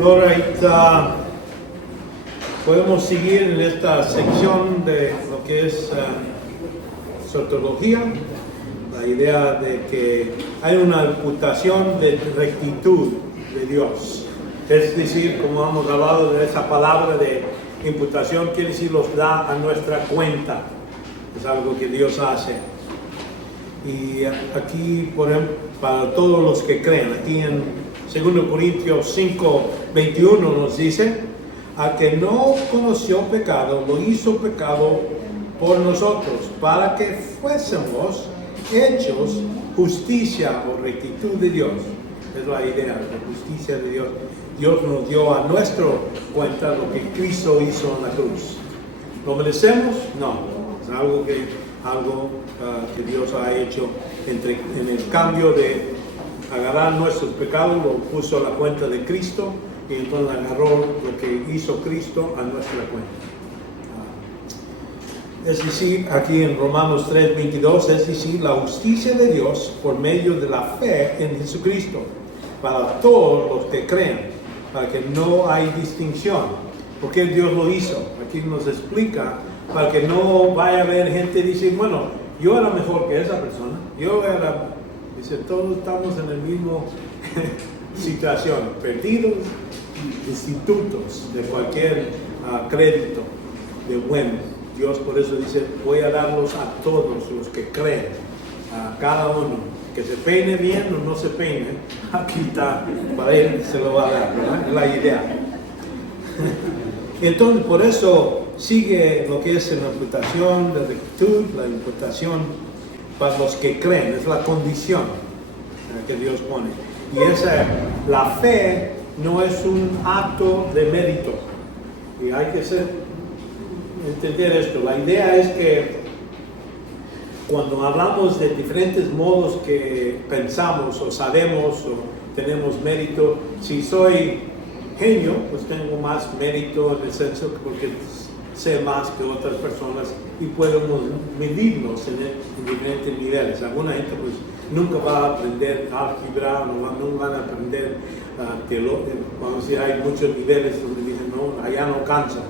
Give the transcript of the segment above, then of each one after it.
Alright, podemos seguir en esta sección de lo que es soteriología, la idea de que hay una imputación de rectitud de Dios. Es decir, como hemos hablado de esa palabra de imputación, quiere decir los da a nuestra cuenta. Es algo que Dios hace. Y aquí, por ejemplo, para todos los que creen, aquí en 2 Corintios 5, 21 nos dice: al que no conoció pecado, lo hizo pecado por nosotros, para que fuésemos hechos justicia o rectitud de Dios. Es la idea de justicia de Dios. Dios nos dio a nuestra cuenta lo que Cristo hizo en la cruz. ¿Lo merecemos? No. Es algo que Dios ha hecho en el cambio de agarrar nuestros pecados, lo puso a la cuenta de Cristo, y entonces agarró lo que hizo Cristo a nuestra cuenta. Es decir, aquí en Romanos 3, 22, es decir, la justicia de Dios por medio de la fe en Jesucristo, para todos los que creen, para que no hay distinción. ¿Por qué Dios lo hizo? Aquí nos explica, para que no vaya a haber gente que dice, bueno, yo era mejor que esa persona, dice, todos estamos en la misma situación, perdidos, institutos de cualquier crédito de bueno. Dios por eso dice, voy a darlos a todos los que creen, a cada uno, que se peine bien o no se peine, aquí está, para él se lo va a dar, ¿verdad? Es la idea. Entonces, por eso sigue lo que es la imputación de rectitud, la imputación para los que creen, es la condición que Dios pone. Y la fe no es un acto de mérito. Y hay que entender esto. La idea es que cuando hablamos de diferentes modos que pensamos o sabemos o tenemos mérito, si soy genio, pues tengo más mérito en el senso porque sé más que otras personas y podemos medirnos en diferentes niveles. Alguna gente pues nunca va a aprender álgebra, no van a aprender teología. Vamos a decir, hay muchos niveles donde dicen, no, allá no cansa.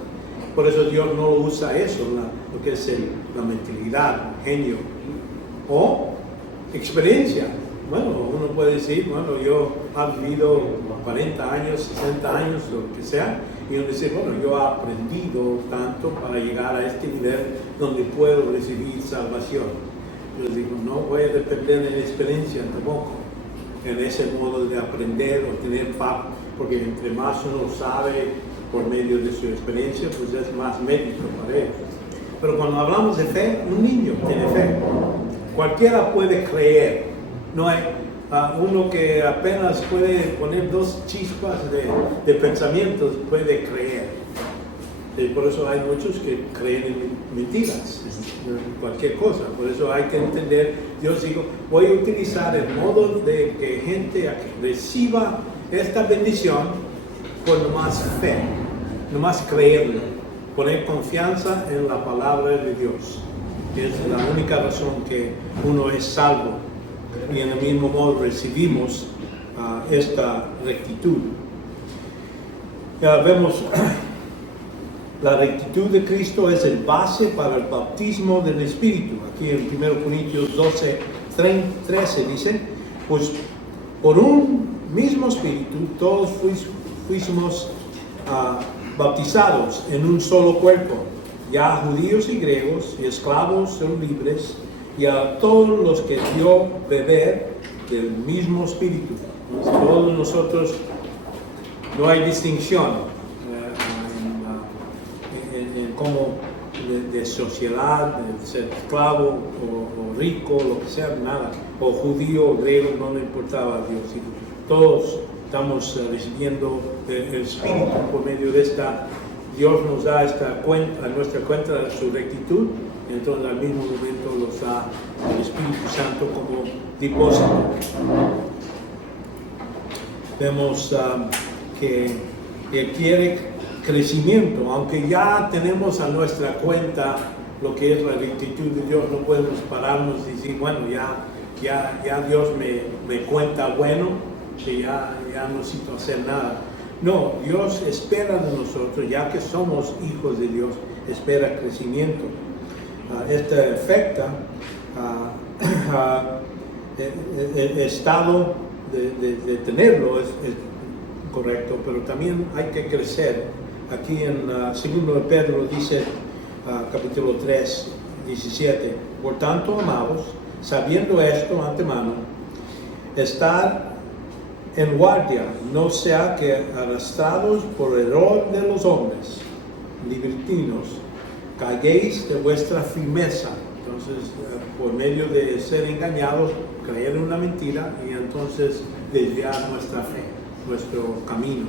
Por eso Dios no usa eso, lo que es la mentalidad, genio. O experiencia. Bueno, uno puede decir, bueno, yo he vivido 40 años, 60 años, o lo que sea, y uno dice, bueno, yo he aprendido tanto para llegar a este nivel donde puedo recibir salvación. Yo digo, no voy a depender de la experiencia tampoco, en ese modo de aprender o tener paz, porque entre más uno sabe por medio de su experiencia, pues es más mérito para él. Pero cuando hablamos de fe, un niño tiene fe. Cualquiera puede creer. No hay uno que apenas puede poner 2 chispas de pensamientos, puede creer. Y por eso hay muchos que creen en mentiras, en cualquier cosa. Por eso hay que entender, Dios dijo, voy a utilizar el modo de que gente reciba esta bendición por nomás fe, nomás creerlo, poner confianza en la palabra de Dios. Es la única razón que uno es salvo. Y en el mismo modo recibimos esta rectitud. Ya vemos, la rectitud de Cristo es el base para el bautismo del Espíritu. Aquí en 1 Corintios 12, 13 dice, pues por un mismo Espíritu todos fuimos bautizados en un solo cuerpo, ya judíos y griegos, y esclavos o libres, y a todos los que dio beber del mismo Espíritu. Todos nosotros, no hay distinción en cómo de sociedad, de ser esclavo o rico, lo que sea, nada, o judío o griego, no le importaba a Dios. Todos estamos recibiendo el Espíritu por medio de esta. Dios nos da esta cuenta, a nuestra cuenta de su rectitud. Entonces al mismo momento los da el Espíritu Santo como depósito. Vemos que Él quiere crecimiento, aunque ya tenemos a nuestra cuenta lo que es la rectitud de Dios, no podemos pararnos y decir, bueno, ya Dios me cuenta bueno, que ya no necesito hacer nada. No, Dios espera de nosotros, ya que somos hijos de Dios, espera crecimiento. Esto afecta el estado de tenerlo, es correcto, pero también hay que crecer. Aquí en 2 de Pedro dice, capítulo 3, 17, por tanto, amados, sabiendo esto antemano, estar en guardia, no sea que arrastrados por error de los hombres, libertinos, cayéis de vuestra firmeza. Entonces, por medio de ser engañados, creer en una mentira y entonces desviar nuestra fe, nuestro camino.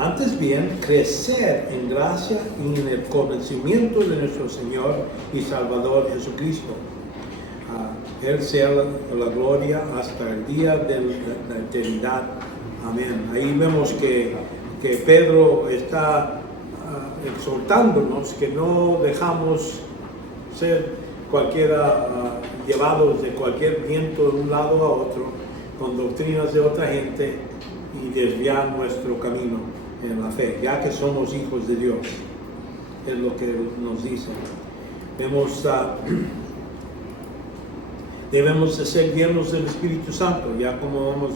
Antes bien, crecer en gracia y en el conocimiento de nuestro Señor y Salvador Jesucristo. Él sea la gloria hasta el día de la eternidad. Amén. Ahí vemos que Pedro está exhortándonos que no dejamos ser llevados de cualquier viento de un lado a otro con doctrinas de otra gente y desviar nuestro camino en la fe, ya que somos hijos de Dios. Es lo que nos dice. Debemos de ser llenos del Espíritu Santo, ya como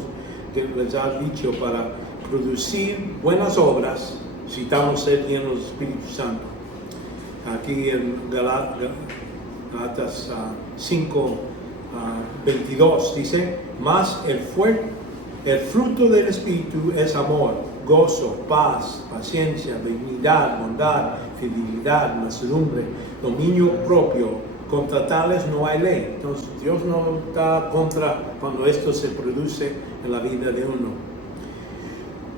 les ha dicho, para producir buenas obras, necesitamos ser llenos del Espíritu Santo. Aquí en Galatas 5, 22 dice, mas el fruto del Espíritu es amor, gozo, paz, paciencia, benignidad, bondad, fidelidad, mansedumbre, dominio propio. Contra tales no hay ley. Entonces Dios no está contra cuando esto se produce en la vida de uno.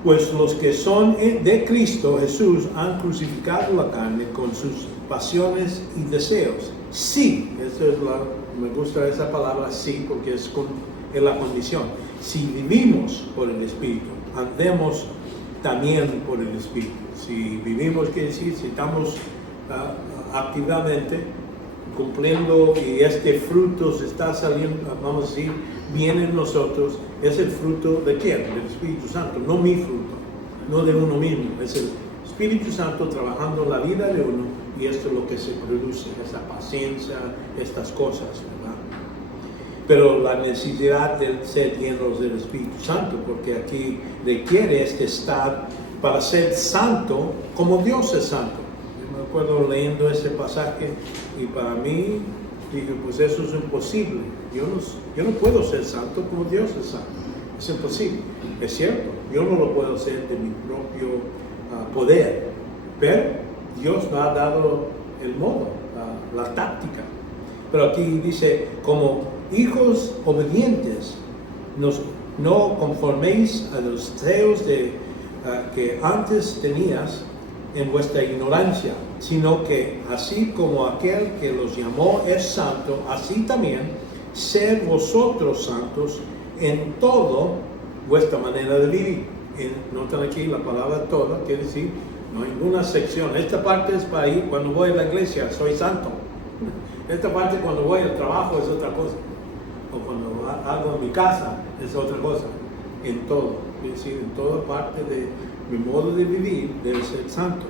Pues los que son de Cristo Jesús han crucificado la carne con sus pasiones y deseos. Sí, me gusta esa palabra sí, porque es la condición. Si vivimos por el Espíritu, andemos también por el Espíritu. Si vivimos, quiere decir, si estamos activamente cumpliendo y este fruto se está saliendo, vamos a decir, viene en nosotros, es el fruto de quién? Del Espíritu Santo, no mi fruto, no de uno mismo, es el Espíritu Santo trabajando en la vida de uno y esto es lo que se produce, esa paciencia, estas cosas, ¿verdad? Pero la necesidad de ser llenos del Espíritu Santo, porque aquí requiere este estado para ser santo como Dios es santo. Yo me acuerdo leyendo ese pasaje y para mí dije, pues eso es imposible. Yo no puedo ser santo como Dios es santo. Es imposible. Es cierto, yo no lo puedo hacer de mi propio poder, pero Dios me ha dado el modo, la táctica. Pero aquí dice, como hijos obedientes, no conforméis a los deseos que antes tenías en vuestra ignorancia, sino que así como aquel que los llamó es santo, así también sed vosotros santos en todo vuestra manera de vivir. Notan aquí la palabra toda, quiere decir, no hay ninguna sección. Esta parte es para ir, cuando voy a la iglesia, soy santo. Esta parte cuando voy al trabajo es otra cosa. O cuando hago en mi casa es otra cosa. En todo, es decir, en toda parte de mi modo de vivir debe ser santo.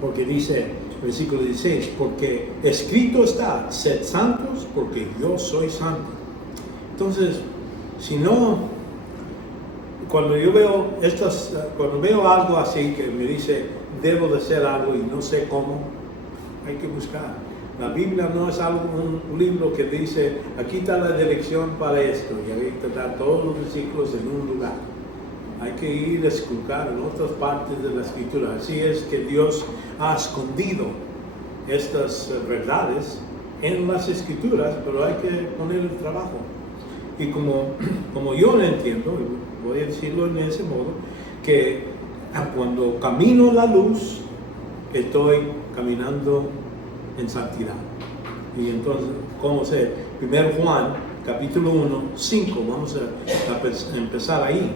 Porque dice, versículo 16, porque escrito está, sed santos porque yo soy santo. Entonces, si no, cuando veo algo así que me dice, debo de hacer algo y no sé cómo, hay que buscar. La Biblia no es un libro que dice, aquí está la dirección para esto, y ahí está todos los versículos en un lugar. Hay que ir a esculcar en otras partes de la Escritura. Así es que Dios ha escondido estas verdades en las Escrituras, pero hay que poner el trabajo. Y como yo lo entiendo, voy a decirlo en ese modo, que cuando camino la luz, estoy caminando en santidad. Y entonces, ¿cómo sé? 1 Juan, capítulo 1, 5, vamos a empezar ahí.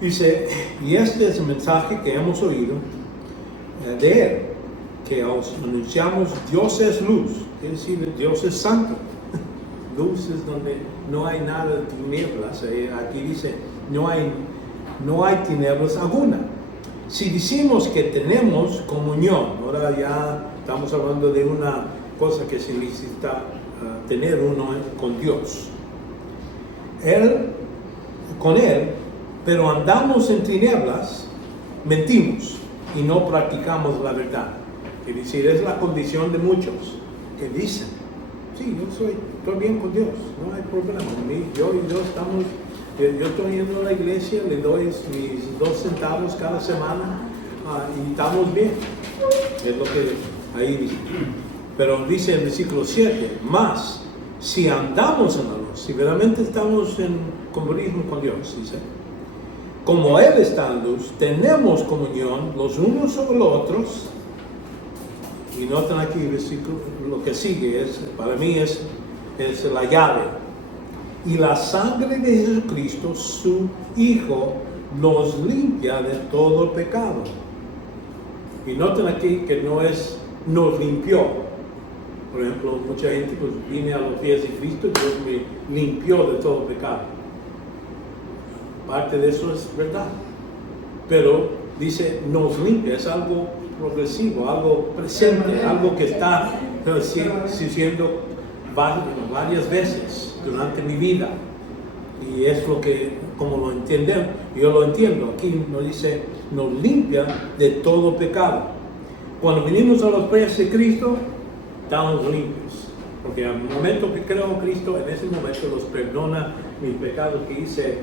Dice, y este es el mensaje que hemos oído de Él, que os anunciamos, Dios es luz, es decir, Dios es santo. luces, donde no hay nada de tinieblas. Aquí dice, no hay tinieblas alguna. Si decimos que tenemos comunión, ahora ya estamos hablando de una cosa que se necesita tener uno con Dios. Con Él, pero andamos en tinieblas, mentimos y no practicamos la verdad. Es decir, es la condición de muchos que dicen, sí, estoy bien con Dios, no hay problema. Yo y Dios yo estoy yendo a la iglesia, le doy mis 2 centavos cada semana y estamos bien. Es lo que ahí dice. Pero dice en el versículo 7, más si andamos en la luz, si verdaderamente estamos en comunión con Dios, dice, como Él está en luz, tenemos comunión los unos con los otros. Y notan aquí el versículo, lo que sigue, para mí es la llave. Y la sangre de Jesucristo, su Hijo, nos limpia de todo pecado. Y noten aquí que nos limpió. Por ejemplo, mucha gente pues viene a los pies de Cristo y Dios me limpió de todo pecado. Parte de eso es verdad. Pero dice, nos limpia, es algo progresivo, algo presente, algo que está sucediendo varias veces durante mi vida. Y es lo que, como lo entienden, yo lo entiendo. Aquí nos dice, nos limpia de todo pecado. Cuando venimos a los pies de Cristo, estamos limpios. Porque al momento que creo en Cristo, en ese momento los perdona mis pecados que hice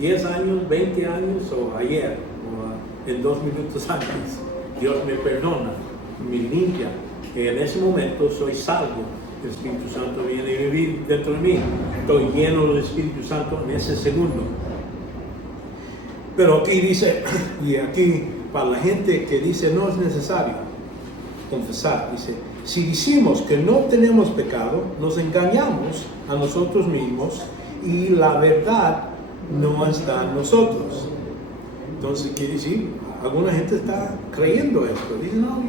10 años, 20 años o ayer, o en 2 minutos antes. Dios me perdona, me limpia, que en ese momento soy salvo. El Espíritu Santo viene a vivir dentro de mí. Estoy lleno del Espíritu Santo en ese segundo. Pero aquí dice, y aquí para la gente que dice no es necesario confesar, dice, si decimos que no tenemos pecado, nos engañamos a nosotros mismos y la verdad no está en nosotros. Entonces quiere decir, alguna gente está creyendo esto. Dice, no,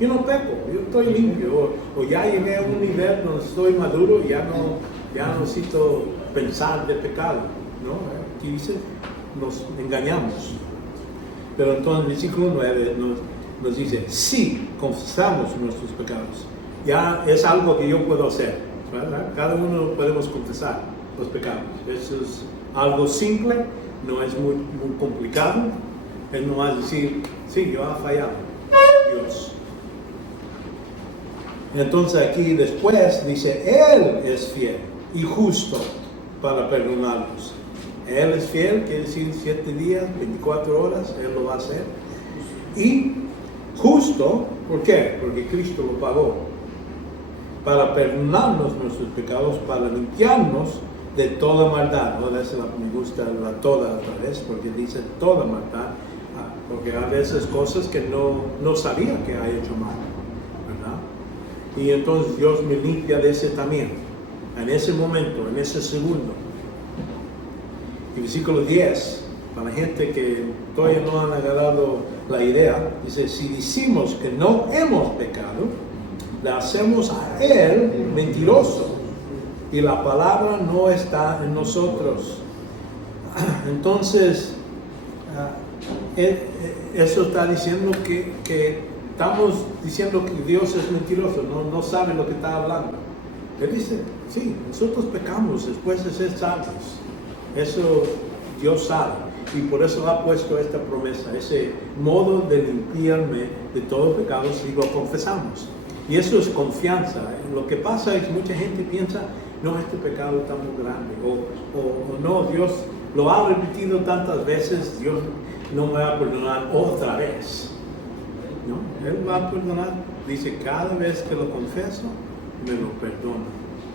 yo no peco, yo estoy limpio. O ya llegué a un nivel donde estoy maduro y ya no necesito pensar de pecado. ¿No? Aquí dice, nos engañamos. Pero entonces el versículo 9 nos dice, si confesamos nuestros pecados, ya es algo que yo puedo hacer, ¿verdad? Cada uno podemos confesar los pecados. Eso es algo simple, no es muy complicado. Es nomás decir, sí, yo he fallado, Dios. Entonces aquí después dice, Él es fiel y justo para perdonarnos. Él es fiel, quiere decir 7 días, 24 horas, Él lo va a hacer. Y justo, ¿por qué? Porque Cristo lo pagó. Para perdonarnos nuestros pecados, para limpiarnos de toda maldad. Ahora me gusta la toda otra vez, porque dice toda maldad. Porque a veces cosas que no sabía que ha hecho mal, ¿verdad? Y entonces Dios me limpia de ese también, en ese momento, en ese segundo. Y versículo 10, para la gente que todavía no han agarrado la idea, dice, si decimos que no hemos pecado, le hacemos a Él mentiroso, y la palabra no está en nosotros. Entonces, eso está diciendo que estamos diciendo que Dios es mentiroso, no sabe lo que está hablando. Él dice, sí, nosotros pecamos después de ser salvos. Eso Dios sabe. Y por eso ha puesto esta promesa, ese modo de limpiarme de todo pecado si lo confesamos. Y eso es confianza. Lo que pasa es que mucha gente piensa, no, este pecado está muy grande. O no, Dios lo ha repetido tantas veces, Dios no me va a perdonar otra vez. No, Él va a perdonar. Dice, cada vez que lo confieso, me lo perdona.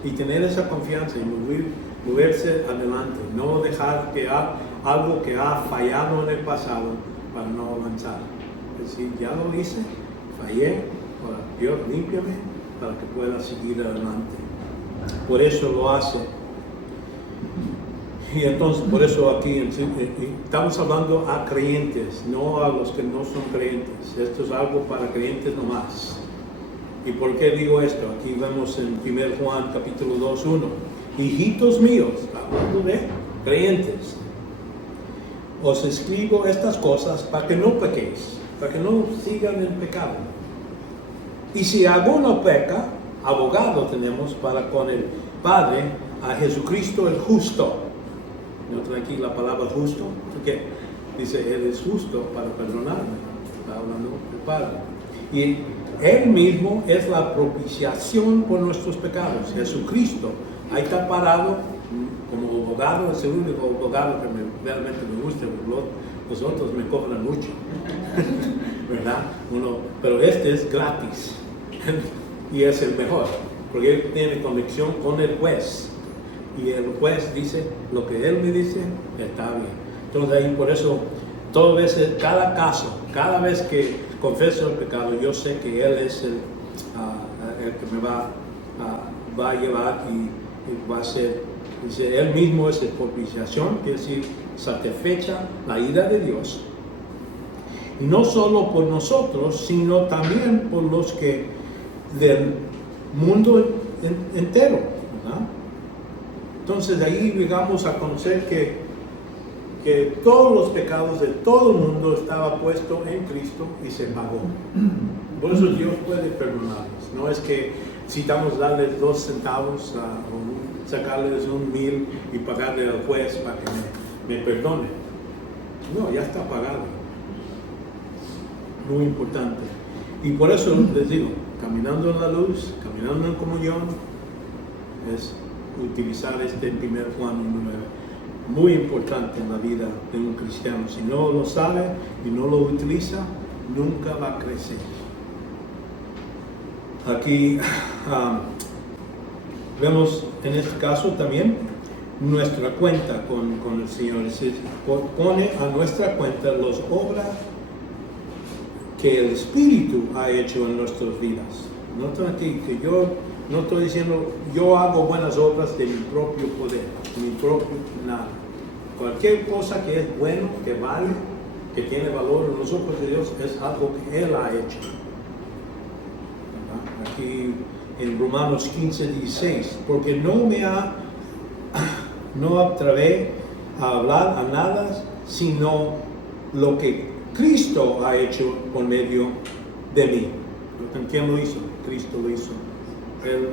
Y tener esa confianza y moverse adelante. No dejar que algo que ha fallado en el pasado para no avanzar. Es decir, ya lo hice, fallé, ahora Dios límpiame para que pueda seguir adelante. Por eso lo hace. Y entonces, por eso aquí estamos hablando a creyentes, no a los que no son creyentes. Esto es algo para creyentes nomás. ¿Y por qué digo esto? Aquí vemos en 1 Juan capítulo 2, 1. Hijitos míos, hablando de creyentes, os escribo estas cosas para que no pequéis, para que no sigan en pecado. Y si alguno peca, abogado tenemos para con el Padre, a Jesucristo el justo. ¿Notan aquí la palabra justo? Porque dice, Él es justo para perdonarme. Está hablando del Padre. Y Él mismo es la propiciación por nuestros pecados. Jesucristo, ahí está parado como abogado, es el único abogado que realmente me gusta. Los otros me cobran mucho, ¿verdad? Pero este es gratis y es el mejor, porque Él tiene conexión con el juez. Y el juez dice, lo que Él me dice, está bien. Entonces ahí por eso, cada caso, cada vez que confieso el pecado, yo sé que Él es el que me va a llevar y va a ser, dice, Él mismo es el propiciación, quiere decir, satisfecha la ira de Dios. Y no solo por nosotros, sino también por los que del mundo entero, ¿verdad? Entonces de ahí llegamos a conocer que todos los pecados de todo el mundo estaba puesto en Cristo y se pagó. Por eso Dios puede perdonarnos. No es que necesitamos darles 2 centavos o sacarles 1,000 y pagarle al juez para que me perdone. No, ya está pagado. Muy importante. Y por eso les digo, caminando en la luz, caminando en comunión, es utilizar 1 Juan 1:9. Muy importante en la vida de un cristiano. Si no lo sabe y no lo utiliza, nunca va a crecer. Aquí vemos en este caso también nuestra cuenta con el Señor. Se pone a nuestra cuenta las obras que el Espíritu ha hecho en nuestras vidas. Noten aquí que yo no estoy diciendo yo hago buenas obras de mi propio poder, de mi propio nada. Cualquier cosa que es bueno, que vale, que tiene valor en los ojos de Dios, es algo que Él ha hecho. ¿Verdad? Aquí en Romanos 15:16, porque no atrevé a hablar a nada, sino lo que Cristo ha hecho por medio de mí. ¿Quién lo hizo? Cristo lo hizo. El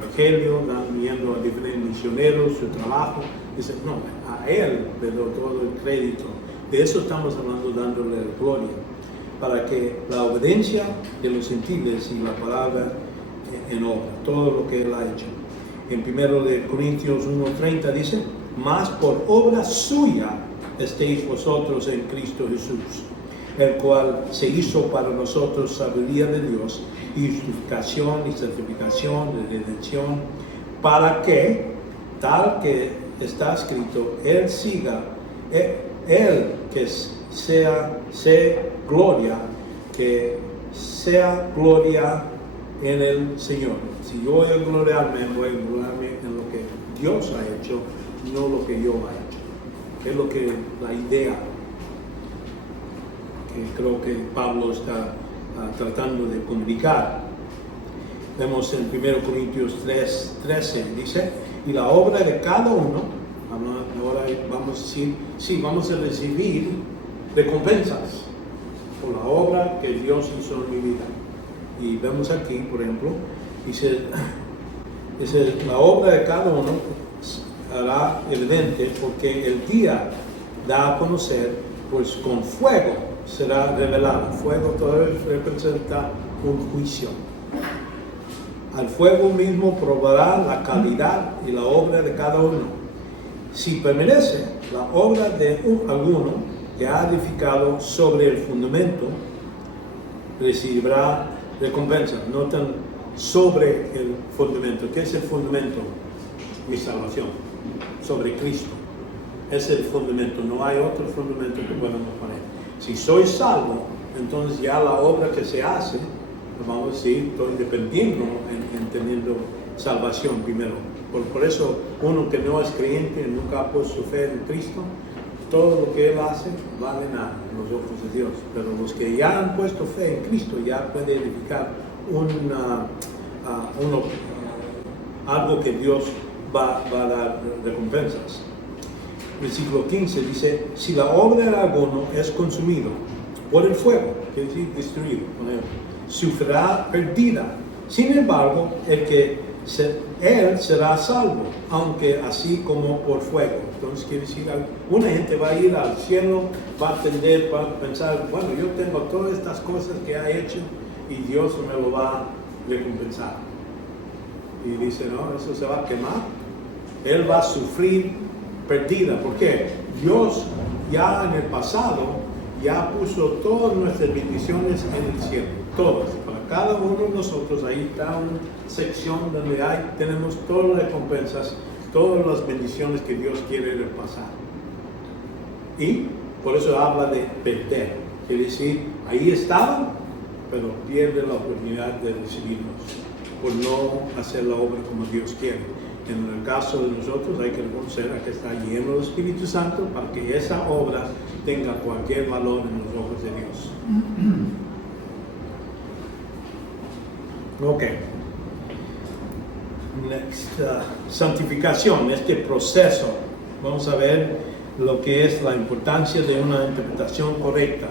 Evangelio, viendo a diferentes misioneros, su trabajo, dice, no, a Él le doy todo el crédito. De eso estamos hablando, dándole la gloria, para que la obediencia de los gentiles y la palabra en obra, todo lo que Él ha hecho. En 1 Corintios 1:30 dice, mas por obra suya estéis vosotros en Cristo Jesús, el cual se hizo para nosotros sabiduría de Dios, y justificación y santificación, de redención, para que, tal que está escrito, Él que sea gloria en el Señor. Si yo voy a gloriarme en lo que Dios ha hecho, no lo que yo he hecho. Es la idea que creo que Pablo está tratando de comunicar. Vemos en 1 Corintios 3:13, dice, y la obra de cada uno, ahora vamos a decir, sí, vamos a recibir recompensas por la obra que Dios hizo en mi vida. Y vemos aquí, por ejemplo, dice la obra de cada uno hará evidente, porque el día da a conocer, pues con fuego será revelado. Fuego todavía representa un juicio. Al fuego mismo probará la calidad y la obra de cada uno. Si permanece la obra de alguno que ha edificado sobre el fundamento, recibirá recompensa. Noten, sobre el fundamento. ¿Qué es el fundamento? Mi salvación. Sobre Cristo. Es el fundamento. No hay otro fundamento que podamos poner. Si soy salvo, entonces ya la obra que se hace, vamos a decir, estoy dependiendo en teniendo salvación primero. Por eso, uno que no es creyente, nunca ha puesto su fe en Cristo, todo lo que él hace vale nada en los ojos de Dios. Pero los que ya han puesto fe en Cristo ya pueden edificar algo que Dios va a dar recompensas. Versículo 15 dice, si la obra de alguno es consumido por el fuego, quiere decir destruido, sufrirá pérdida. Sin embargo, él será salvo, aunque así como por fuego. Entonces quiere decir, una gente va a ir al cielo, va a tender, va a pensar, bueno, yo tengo todas estas cosas que ha hecho y Dios me lo va a recompensar. Y dice, no, eso se va a quemar. Él va a sufrir pérdida. ¿Por qué? Dios ya en el pasado ya puso todas nuestras bendiciones en el cielo. Todas. Para cada uno de nosotros ahí está una sección donde tenemos todas las recompensas, todas las bendiciones que Dios quiere repasar. Y por eso habla de perder. Quiere decir, ahí estaban, pero pierden la oportunidad de recibirlos por no hacer la obra como Dios quiere. En el caso de nosotros hay que reconocer que está lleno del Espíritu Santo para que esa obra tenga cualquier valor en los ojos de Dios. Ok. Next, santificación, este proceso. Vamos a ver lo que es la importancia de una interpretación correcta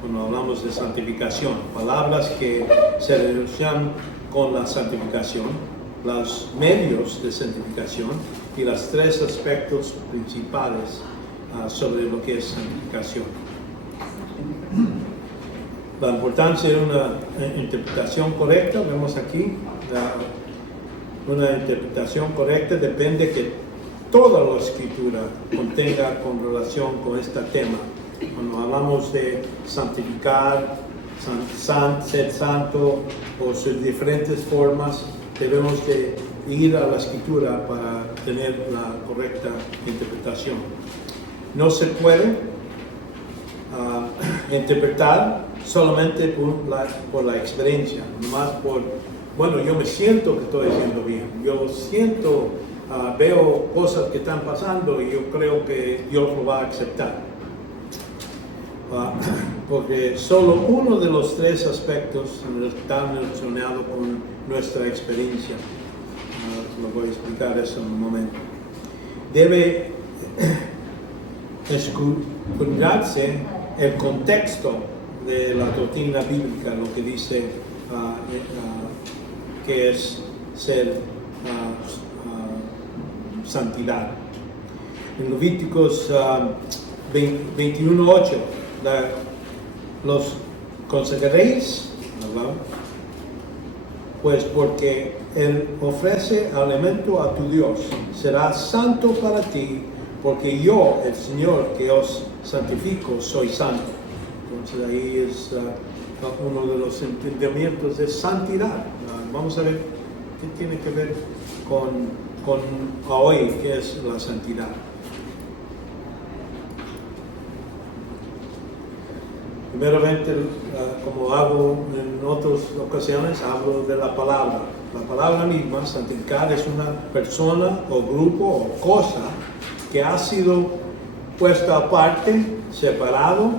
cuando hablamos de santificación. Palabras que se relacionan con la santificación, los medios de santificación y los tres aspectos principales sobre lo que es santificación. La importancia de una interpretación correcta, vemos aquí, una interpretación correcta depende que toda la escritura contenga con relación con este tema. Cuando hablamos de santificar, ser santo o sus diferentes formas, debemos de ir a la escritura para tener la correcta interpretación. No se puede interpretar solamente por la experiencia, nomás bueno, yo me siento que estoy haciendo bien, yo siento, veo cosas que están pasando y yo creo que Dios lo va a aceptar. Porque solo uno de los tres aspectos está relacionado con nuestra experiencia. Lo voy a explicar eso en un momento. Debe escudriñarse el contexto de la doctrina bíblica, lo que dice que es ser santidad. En Levíticos 21:8, los consejeréis, ¿verdad? Pues porque Él ofrece alimento a tu Dios, será santo para ti, porque yo, el Señor, que os santifico, soy santo. Entonces ahí es uno de los entendimientos de santidad. Vamos a ver qué tiene que ver con hoy, qué es la santidad. Primeramente, como hago en otras ocasiones, hablo de la palabra. La palabra misma, santificar, es una persona o grupo o cosa que ha sido puesta aparte, separado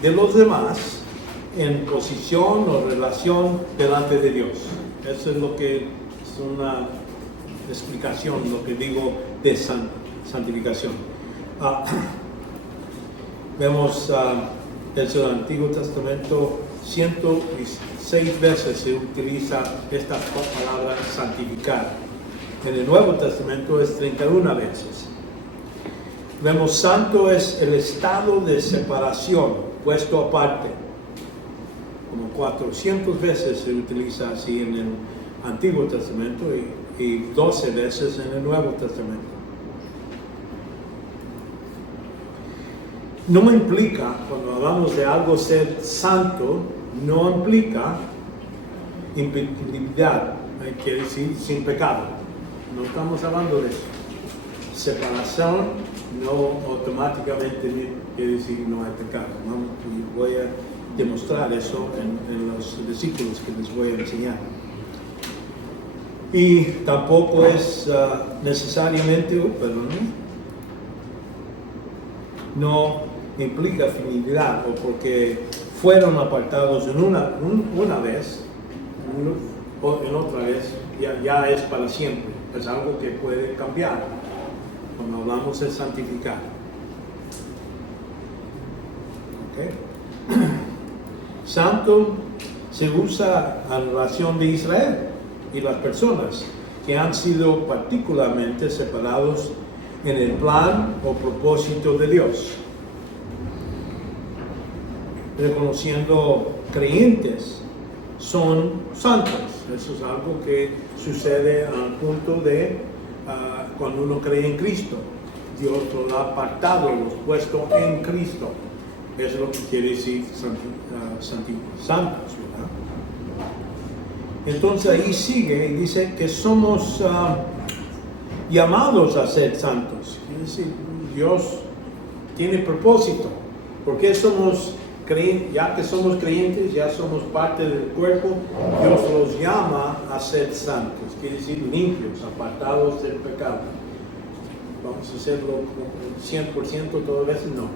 de los demás, en posición o relación delante de Dios. Eso es lo que es una explicación, lo que digo de santificación. Vemos desde el Antiguo Testamento 106 veces se utiliza esta palabra santificar. En el Nuevo Testamento es 31 veces. Vemos santo es el estado de separación, puesto aparte. Como 400 veces se utiliza así en el Antiguo Testamento y 12 veces en el Nuevo Testamento. No me implica, cuando hablamos de algo ser santo, no implica impecabilidad, quiere decir sin pecado. No estamos hablando de eso. Separación no automáticamente quiere decir no hay pecado. ¿No? Y voy a demostrar eso en los versículos que les voy a enseñar. Y tampoco es necesariamente, no implica finalidad o porque fueron apartados en una vez, o en otra vez, ya es para siempre. Es algo que puede cambiar cuando hablamos de santificar. ¿Okay? Santo se usa en relación de Israel y las personas que han sido particularmente separados en el plan o propósito de Dios. Reconociendo creyentes son santos. Eso es algo que sucede al punto de cuando uno cree en Cristo. Dios lo ha apartado, lo ha puesto en Cristo. Eso es lo que quiere decir santos, ¿verdad? Entonces ahí sigue y dice que somos llamados a ser santos. Quiere decir, Dios tiene propósito. Porque somos creyentes, ya que somos creyentes, ya somos parte del cuerpo, Dios los llama a ser santos. Quiere decir limpios, apartados del pecado. Vamos a hacerlo 100% todas veces, no.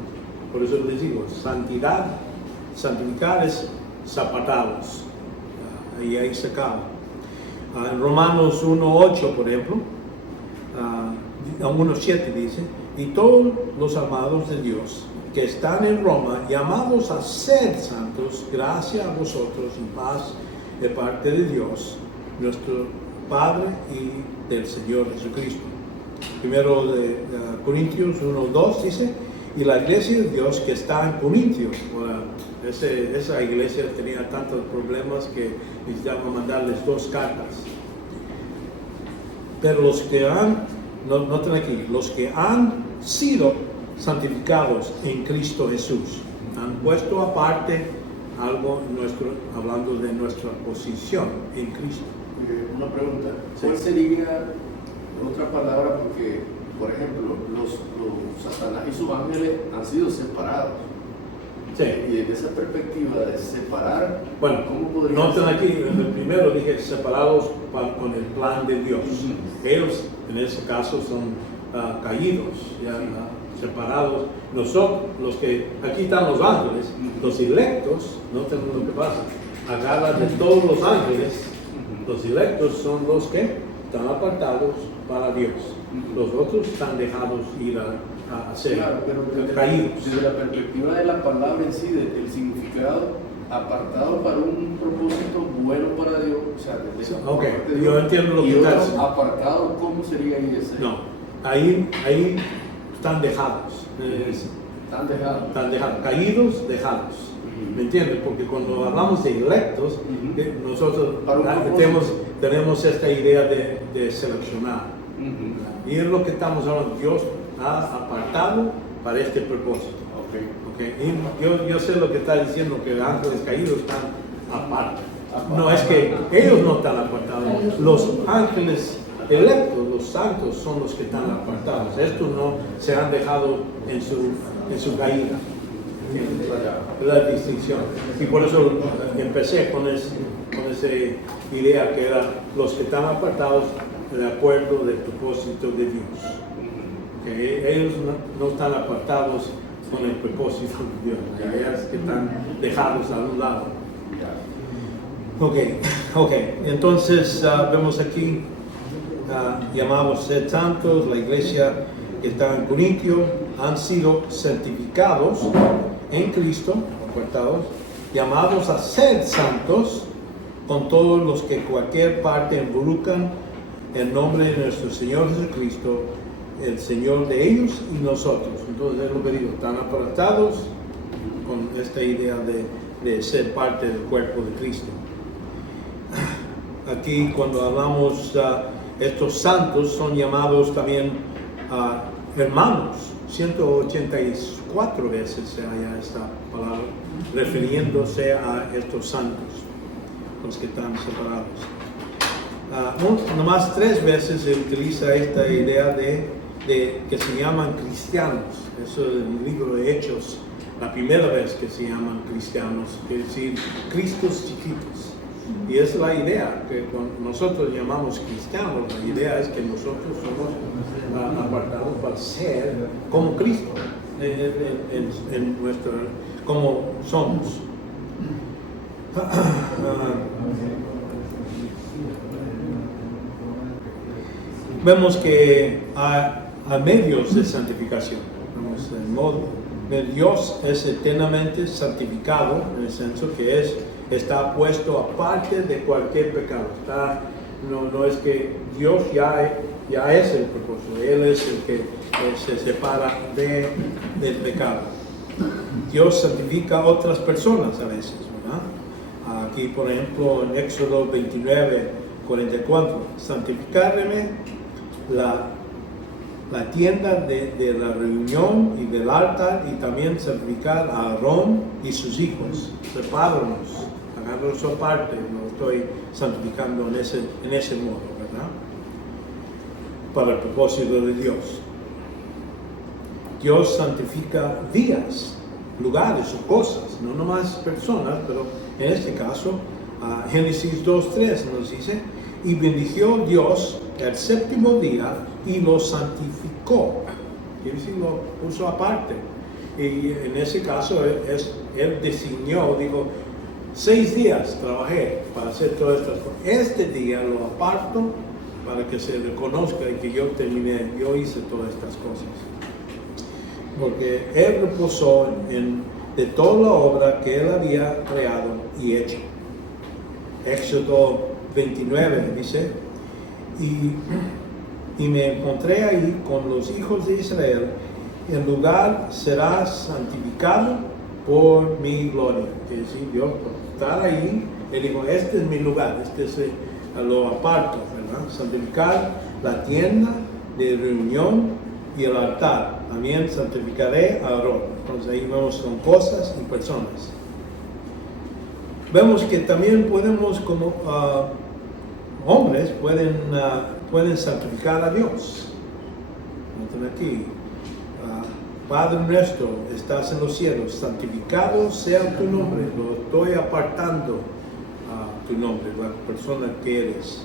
Por eso les digo, santificar es apartados. Ahí se acaba. En Romanos 1:8, por ejemplo, 1:7 dice, y todos los amados de Dios que están en Roma, llamados a ser santos, gracias a vosotros y paz de parte de Dios, nuestro Padre y del Señor Jesucristo. Primero de Corintios 1:2 dice, y la iglesia de Dios que está en Corintios, esa iglesia tenía tantos problemas que necesitaban mandarles 2 cartas. Pero los que noten aquí, los que han sido santificados en Cristo Jesús, han puesto aparte algo hablando de nuestra posición en Cristo. Una pregunta, Sí. ¿cuál sería otra palabra? Porque, por ejemplo, los Satanás y sus ángeles han sido separados. Sí. Y desde esa perspectiva de separar, Bueno, ¿cómo podría noten ser? aquí, en el primero dije separados con el plan de Dios. Ujú. Ellos, en ese caso, son caídos, ya separados. Nosotros, los que aquí están los ángeles, los electos, noten lo que pasa. Agarra de todos los ángeles, los electos son los que están apartados para Dios. Los otros están dejados ir a ser Claro, pero caídos. desde la perspectiva de la palabra en sí, del significado, apartado para un propósito bueno para Dios, o sea, desde esa Ok, parte de yo Dios, entiendo lo que y estás otros diciendo. apartados, ¿cómo sería ahí ese? No, ahí están dejados. Están dejados. Están dejados, caídos, dejados. ¿Me entiendes? Porque cuando hablamos de electos, Ujú. nosotros Para un propósito. tenemos esta idea de seleccionar. Ujú. Y es lo que estamos hablando. Dios ha apartado para este propósito. Ok. ¿Okay? Y yo sé lo que está diciendo, que los ángeles caídos están aparte. No es que ellos no están apartados. Los ángeles electos, los santos, son los que están apartados. Estos no se han dejado en su caída. Es la distinción. Y por eso empecé con esa idea que era los que están apartados de acuerdo del propósito de Dios. Que ellos no están apartados con el propósito de Dios, ellos que están dejados a un lado. Ok, entonces vemos aquí, llamados ser santos, la iglesia que está en Corintio, han sido santificados en Cristo, apartados, llamados a ser santos, con todos los que cualquier parte involucran el nombre de nuestro Señor Jesucristo, el Señor de ellos y nosotros. Entonces es lo que digo, están apartados con esta idea de ser parte del cuerpo de Cristo. Aquí cuando hablamos, estos santos son llamados también hermanos. 184 veces se halla esta palabra refiriéndose a estos santos, los que están separados. Nomás 3 veces se utiliza esta idea de que se llaman cristianos. Eso es el libro de Hechos, la primera vez que se llaman cristianos, quiere decir Cristos chiquitos. Y es la idea que cuando nosotros llamamos cristianos, la idea es que nosotros somos apartados para ser como Cristo, en como somos. Vemos que hay medios de santificación. Vemos el modo de Dios es eternamente santificado, en el senso que está puesto aparte de cualquier pecado. No es que Dios ya es el propósito, Él es el que se separa del pecado. Dios santifica a otras personas a veces, ¿verdad? Aquí, por ejemplo, en Éxodo 29, 44, santificarme la tienda de la reunión y del altar, y también santificar a Aarón y sus hijos. Sepáranos, hagándolo aparte, lo estoy santificando en ese modo, ¿verdad? Para el propósito de Dios. Dios santifica días, lugares o cosas, no nomás personas, pero en este caso, Génesis 2:3 nos dice, y bendijo Dios el séptimo día y lo santificó. Quiere decir, lo puso aparte. Y en ese caso, Él designó, dijo, 6 días trabajé para hacer todas estas cosas. Este día lo aparto para que se reconozca que yo hice todas estas cosas. Porque Él reposó de toda la obra que Él había creado y hecho. Éxodo 29 dice, y me encontré ahí con los hijos de Israel, el lugar será santificado por mi gloria. Que decir, Dios, por estar ahí, Él dijo, este es mi lugar, lo aparto, ¿verdad? Santificar la tienda de reunión y el altar. También santificaré a Aarón. Entonces ahí vemos con cosas y personas. Vemos que también podemos, como hombres, pueden santificar a Dios. Aquí, Padre nuestro, estás en los cielos, santificado sea tu nombre. Lo estoy apartando a tu nombre, la persona que eres.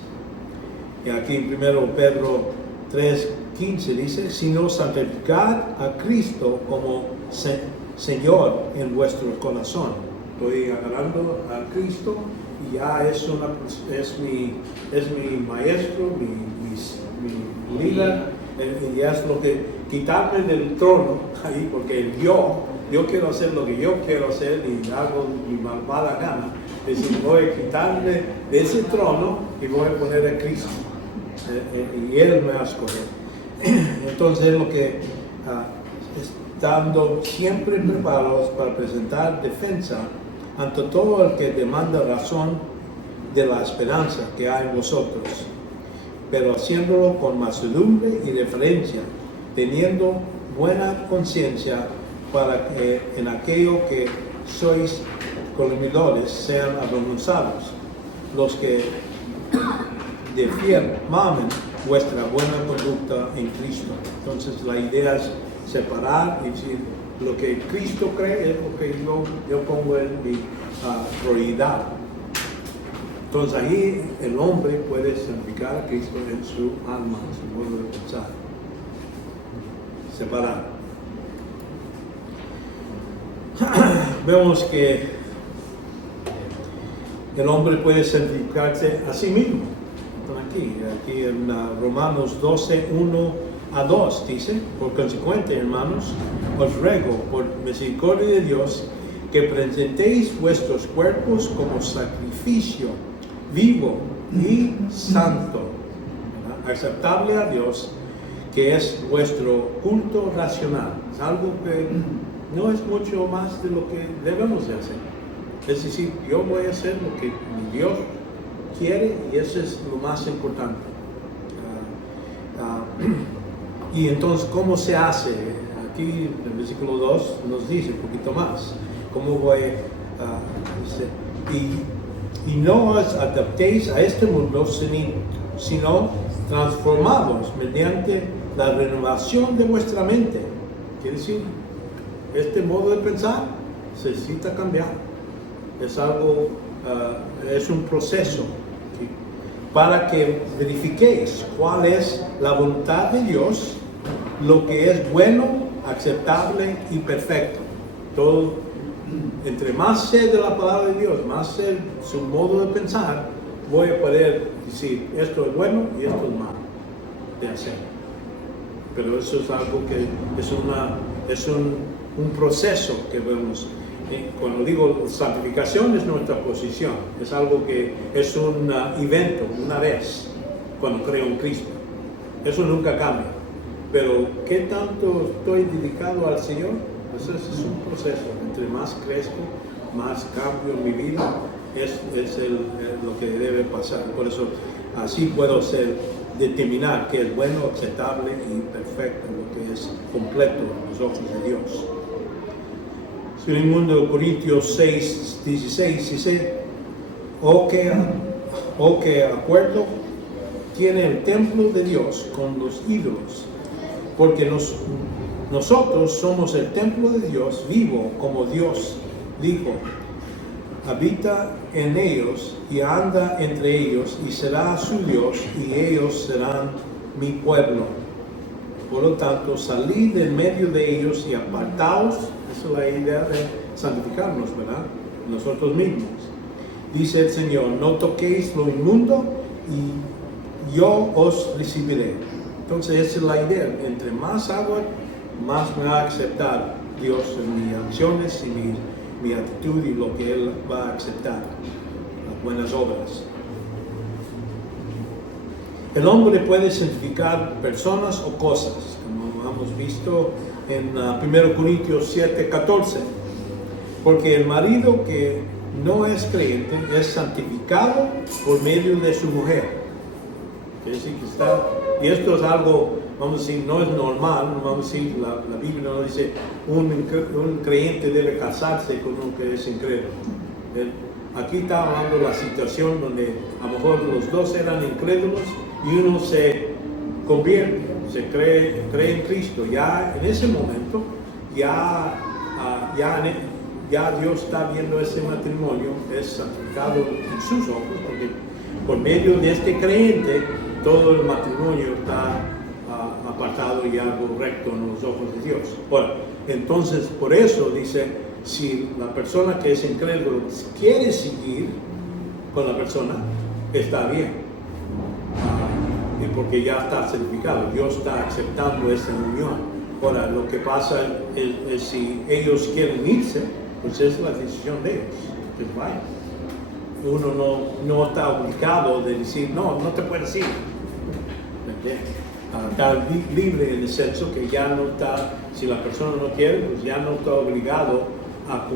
Y aquí en 1 Pedro 3:15 dice, sino santificad a Cristo como Señor en vuestro corazón. Estoy agarrando a Cristo y ya es mi maestro, mi líder, y ya es lo que quitarme del trono ahí, porque yo quiero hacer lo que yo quiero hacer y hago mi malvada gana. Es decir, voy a quitarme de ese trono y voy a poner a Cristo. Y Él me va a escoger. Entonces es lo que estando siempre preparados para presentar defensa ante todo el que demanda razón de la esperanza que hay en vosotros, pero haciéndolo con mansedumbre y reverencia, teniendo buena conciencia, para que en aquello que sois consumidores sean avergonzados los que mamen vuestra buena conducta en Cristo. Entonces la idea es separar y decir, lo que Cristo cree es lo que yo pongo en mi prioridad. Entonces ahí el hombre puede santificar a Cristo en su alma, en su modo de pensar. Separar. Vemos que el hombre puede santificarse a sí mismo. Aquí en Romanos 12:1-2 dice, por consecuente, hermanos, os ruego por misericordia de Dios que presentéis vuestros cuerpos como sacrificio vivo y santo, ¿verdad? Aceptable a Dios, que es vuestro culto racional. Es algo que no es mucho más de lo que debemos de hacer. Es decir, yo voy a hacer lo que mi Dios quiere y eso es lo más importante. Y entonces, ¿cómo se hace? Aquí en el versículo 2 nos dice un poquito más. ¿Cómo voy y no os adaptéis a este mundo, sino transformados mediante la renovación de vuestra mente? Quiere decir, este modo de pensar se necesita cambiar. Es algo, es un proceso, ¿sí? Para que verifiquéis cuál es la voluntad de Dios, lo que es bueno, aceptable y perfecto. Todo, entre más sé de la palabra de Dios, más sé su modo de pensar, voy a poder decir esto es bueno y esto es malo. de hacer. Pero eso es algo que es un proceso que vemos. Cuando digo santificación es nuestra posición, es algo que es un evento, una vez, cuando creo en Cristo. Eso nunca cambia. Pero ¿qué tanto estoy dedicado al Señor? Pues ese es un proceso. Entre más crezco, más cambio en mi vida, es lo que debe pasar. Por eso así puedo determinar que es bueno, aceptable y perfecto, lo que es completo a los ojos de Dios. Segundo Corintios 6, 16 dice, o que acuerdo tiene el templo de Dios con los ídolos, porque nosotros somos el templo de Dios vivo, como Dios dijo, habita en ellos y anda entre ellos y será su Dios y ellos serán mi pueblo. Por lo tanto, salid del medio de ellos y apartaos. Esa es la idea de santificarnos, ¿verdad? Nosotros mismos. Dice el Señor, no toquéis lo inmundo y yo os recibiré. Entonces esa es la idea. Entre más hago, más me va a aceptar Dios en mis acciones y mi actitud y lo que Él va a aceptar, las buenas obras. El hombre puede santificar personas o cosas, como hemos visto en 1 Corintios 7:14, porque el marido que no es creyente es santificado por medio de su mujer. Quiere decir que está, y esto es algo, vamos a decir, no es normal, vamos a decir, la Biblia no dice un creyente debe casarse con uno que es incrédulo. Aquí está hablando de la situación donde a lo mejor los dos eran incrédulos y uno se convierte, se cree en Cristo. Ya en ese momento, ya Dios está viendo ese matrimonio, es santificado en sus ojos, porque por medio de este creyente, todo el matrimonio está apartado y algo recto en los ojos de Dios. Bueno, entonces, por eso dice, si la persona que es incrédulo quiere seguir con la persona, está bien. Porque ya está santificado, Dios está aceptando esa unión. Ahora, lo que pasa es si ellos quieren irse, pues es la decisión de ellos, que vayan. Uno no está obligado de decir, no te puedes ir. Está libre en el senso que ya no está, si la persona no quiere, pues ya no está obligado a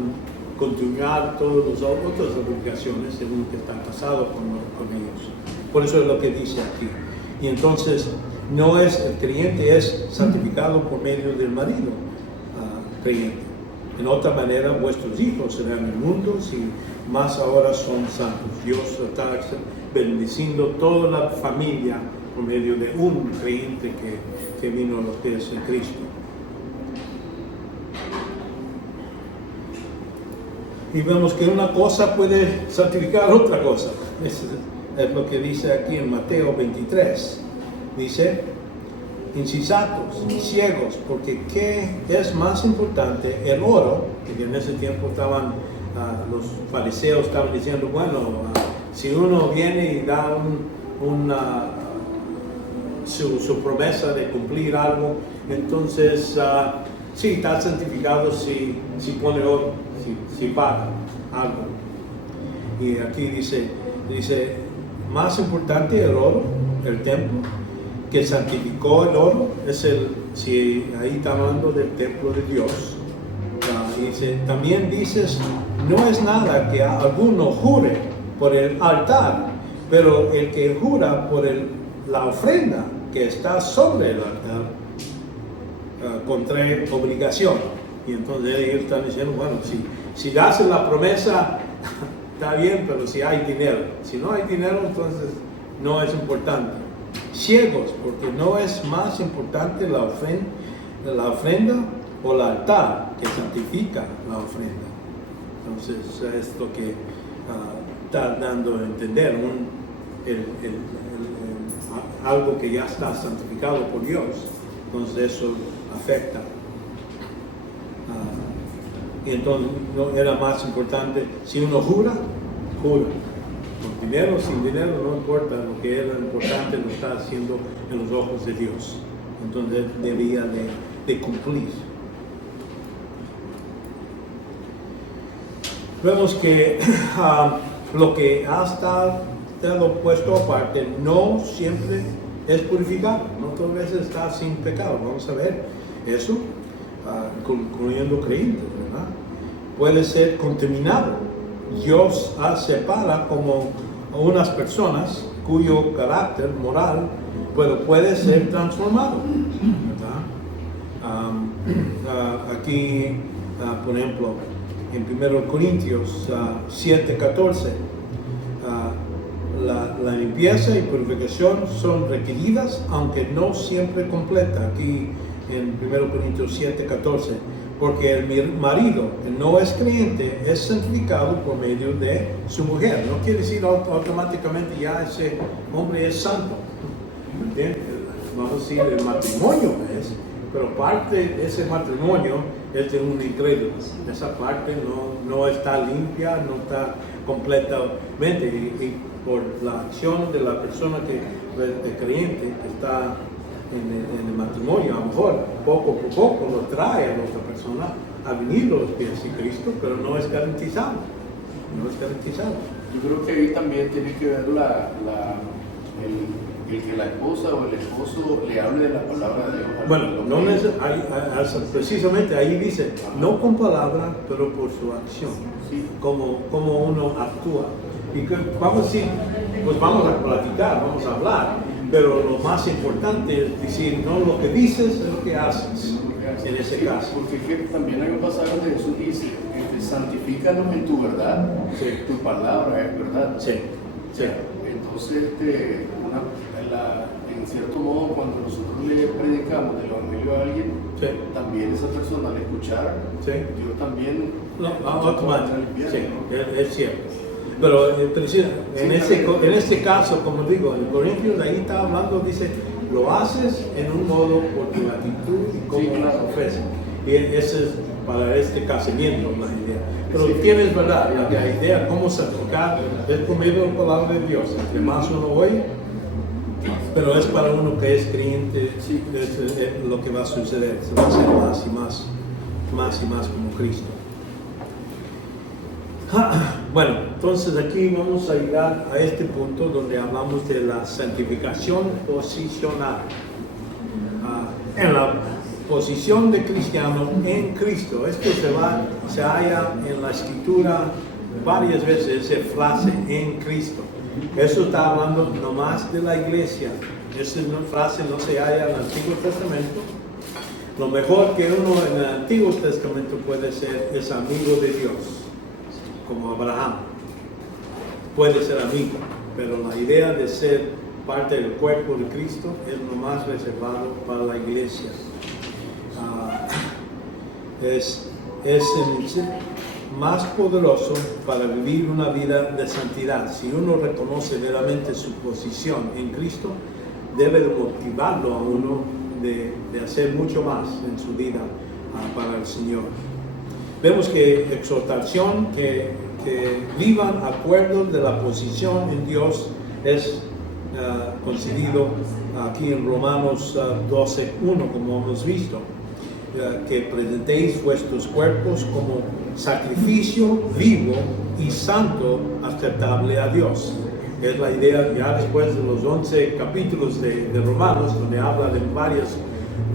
continuar todas las otras obligaciones de uno que está casado con ellos. Por eso es lo que dice aquí. Y entonces, el creyente es santificado por medio del marido creyente. En otra manera, vuestros hijos serán inmundos y más ahora son santos. Dios está bendiciendo toda la familia por medio de un creyente que vino a lo que es en Cristo. Y vemos que una cosa puede santificar otra cosa. Es lo que dice aquí en Mateo 23. Dice, insensatos y ciegos, porque ¿qué es más importante? El oro, que en ese tiempo estaban, los fariseos estaban diciendo, bueno, si uno viene y da su promesa de cumplir algo, entonces sí, está santificado si pone oro, si paga algo. Y aquí dice, más importante el oro, el templo, que santificó el oro, si ahí está hablando del templo de Dios. Dice, también dices, no es nada que alguno jure por el altar, pero el que jura por la ofrenda que está sobre el altar, contrae obligación. Y entonces ellos están diciendo, bueno, si das la promesa, está bien, pero si hay dinero. Si no hay dinero, entonces no es importante. Ciegos, porque no es más importante la ofrenda o el altar que santifica la ofrenda. Entonces es lo que está dando a entender algo que ya está santificado por Dios. Entonces eso afecta. Y entonces no era más importante, si uno jura, dinero o sin dinero, no importa, lo que era importante lo está haciendo en los ojos de Dios. Entonces debía de cumplir. Vemos que lo que ha estado puesto aparte no siempre es purificado, no todas veces está sin pecado. Vamos a ver eso, incluyendo creyentes, ¿verdad? Puede ser contaminado. Dios separa como unas personas cuyo carácter moral puede ser transformado, ¿verdad? Aquí, por ejemplo, en 1 Corintios 7:14, la limpieza y purificación son requeridas, aunque no siempre completa. Aquí en 1 Corintios 7:14, porque el marido que no es creyente es santificado por medio de su mujer. No quiere decir automáticamente ya ese hombre es santo. ¿Entiendes? Vamos a decir el matrimonio es, pero parte de ese matrimonio es de un incrédulo. Esa parte no está limpia, no está completamente, y por la acción de la persona de creyente que está en el matrimonio, a lo mejor poco por poco lo trae a la otra persona a venir los pies de Cristo, pero no es garantizado. No es garantizado. Yo creo que ahí también tiene que ver el que la esposa o el esposo le hable de la palabra de Dios. Bueno, precisamente ahí dice, no con palabras, pero por su acción, sí. como uno actúa. Y vamos a decir, pues vamos a platicar, vamos a hablar, pero lo más importante es decir, no lo que dices, es lo que haces, en ese caso. Porque también hay un pasaje donde Jesús dice, santifícanos en tu verdad, Sí. Tu palabra es verdad. Sí, sí. Entonces, en cierto modo, cuando nosotros le predicamos el evangelio a alguien, Sí. también esa persona al escuchar, Sí. Dios también Automáticamente, sí, es cierto. Pero en este caso, como digo, en Corintios, ahí está hablando, dice, lo haces en un modo por tu actitud y como la profesas. Y ese es para este casamiento la idea. Pero tienes verdad, la idea cómo sacrificar es por medio de la palabra de Dios. Entre más uno oye, pero es para uno que es creyente, es lo que va a suceder. Se va a hacer más y más como Cristo. Bueno, entonces aquí vamos a llegar a este punto donde hablamos de la santificación posicional. En la posición de cristiano en Cristo. Esto se halla en la Escritura varias veces, esa frase en Cristo. Eso está hablando nomás de la iglesia. Esa frase no se halla en el Antiguo Testamento. Lo mejor que uno en el Antiguo Testamento puede ser es amigo de Dios, como Abraham. Puede ser amigo, pero la idea de ser parte del cuerpo de Cristo es nomás reservado para la iglesia. Es el más poderoso para vivir una vida de santidad. Si uno reconoce verdaderamente su posición en Cristo, debe de motivarlo a uno de hacer mucho más en su vida para el Señor. Vemos que exhortación, que vivan acuerdo de la posición en Dios es concedido aquí en Romanos 12:1, como hemos visto. Que presentéis vuestros cuerpos como sacrificio vivo y santo, aceptable a Dios. Es la idea ya después de los 11 capítulos de Romanos, donde habla de varias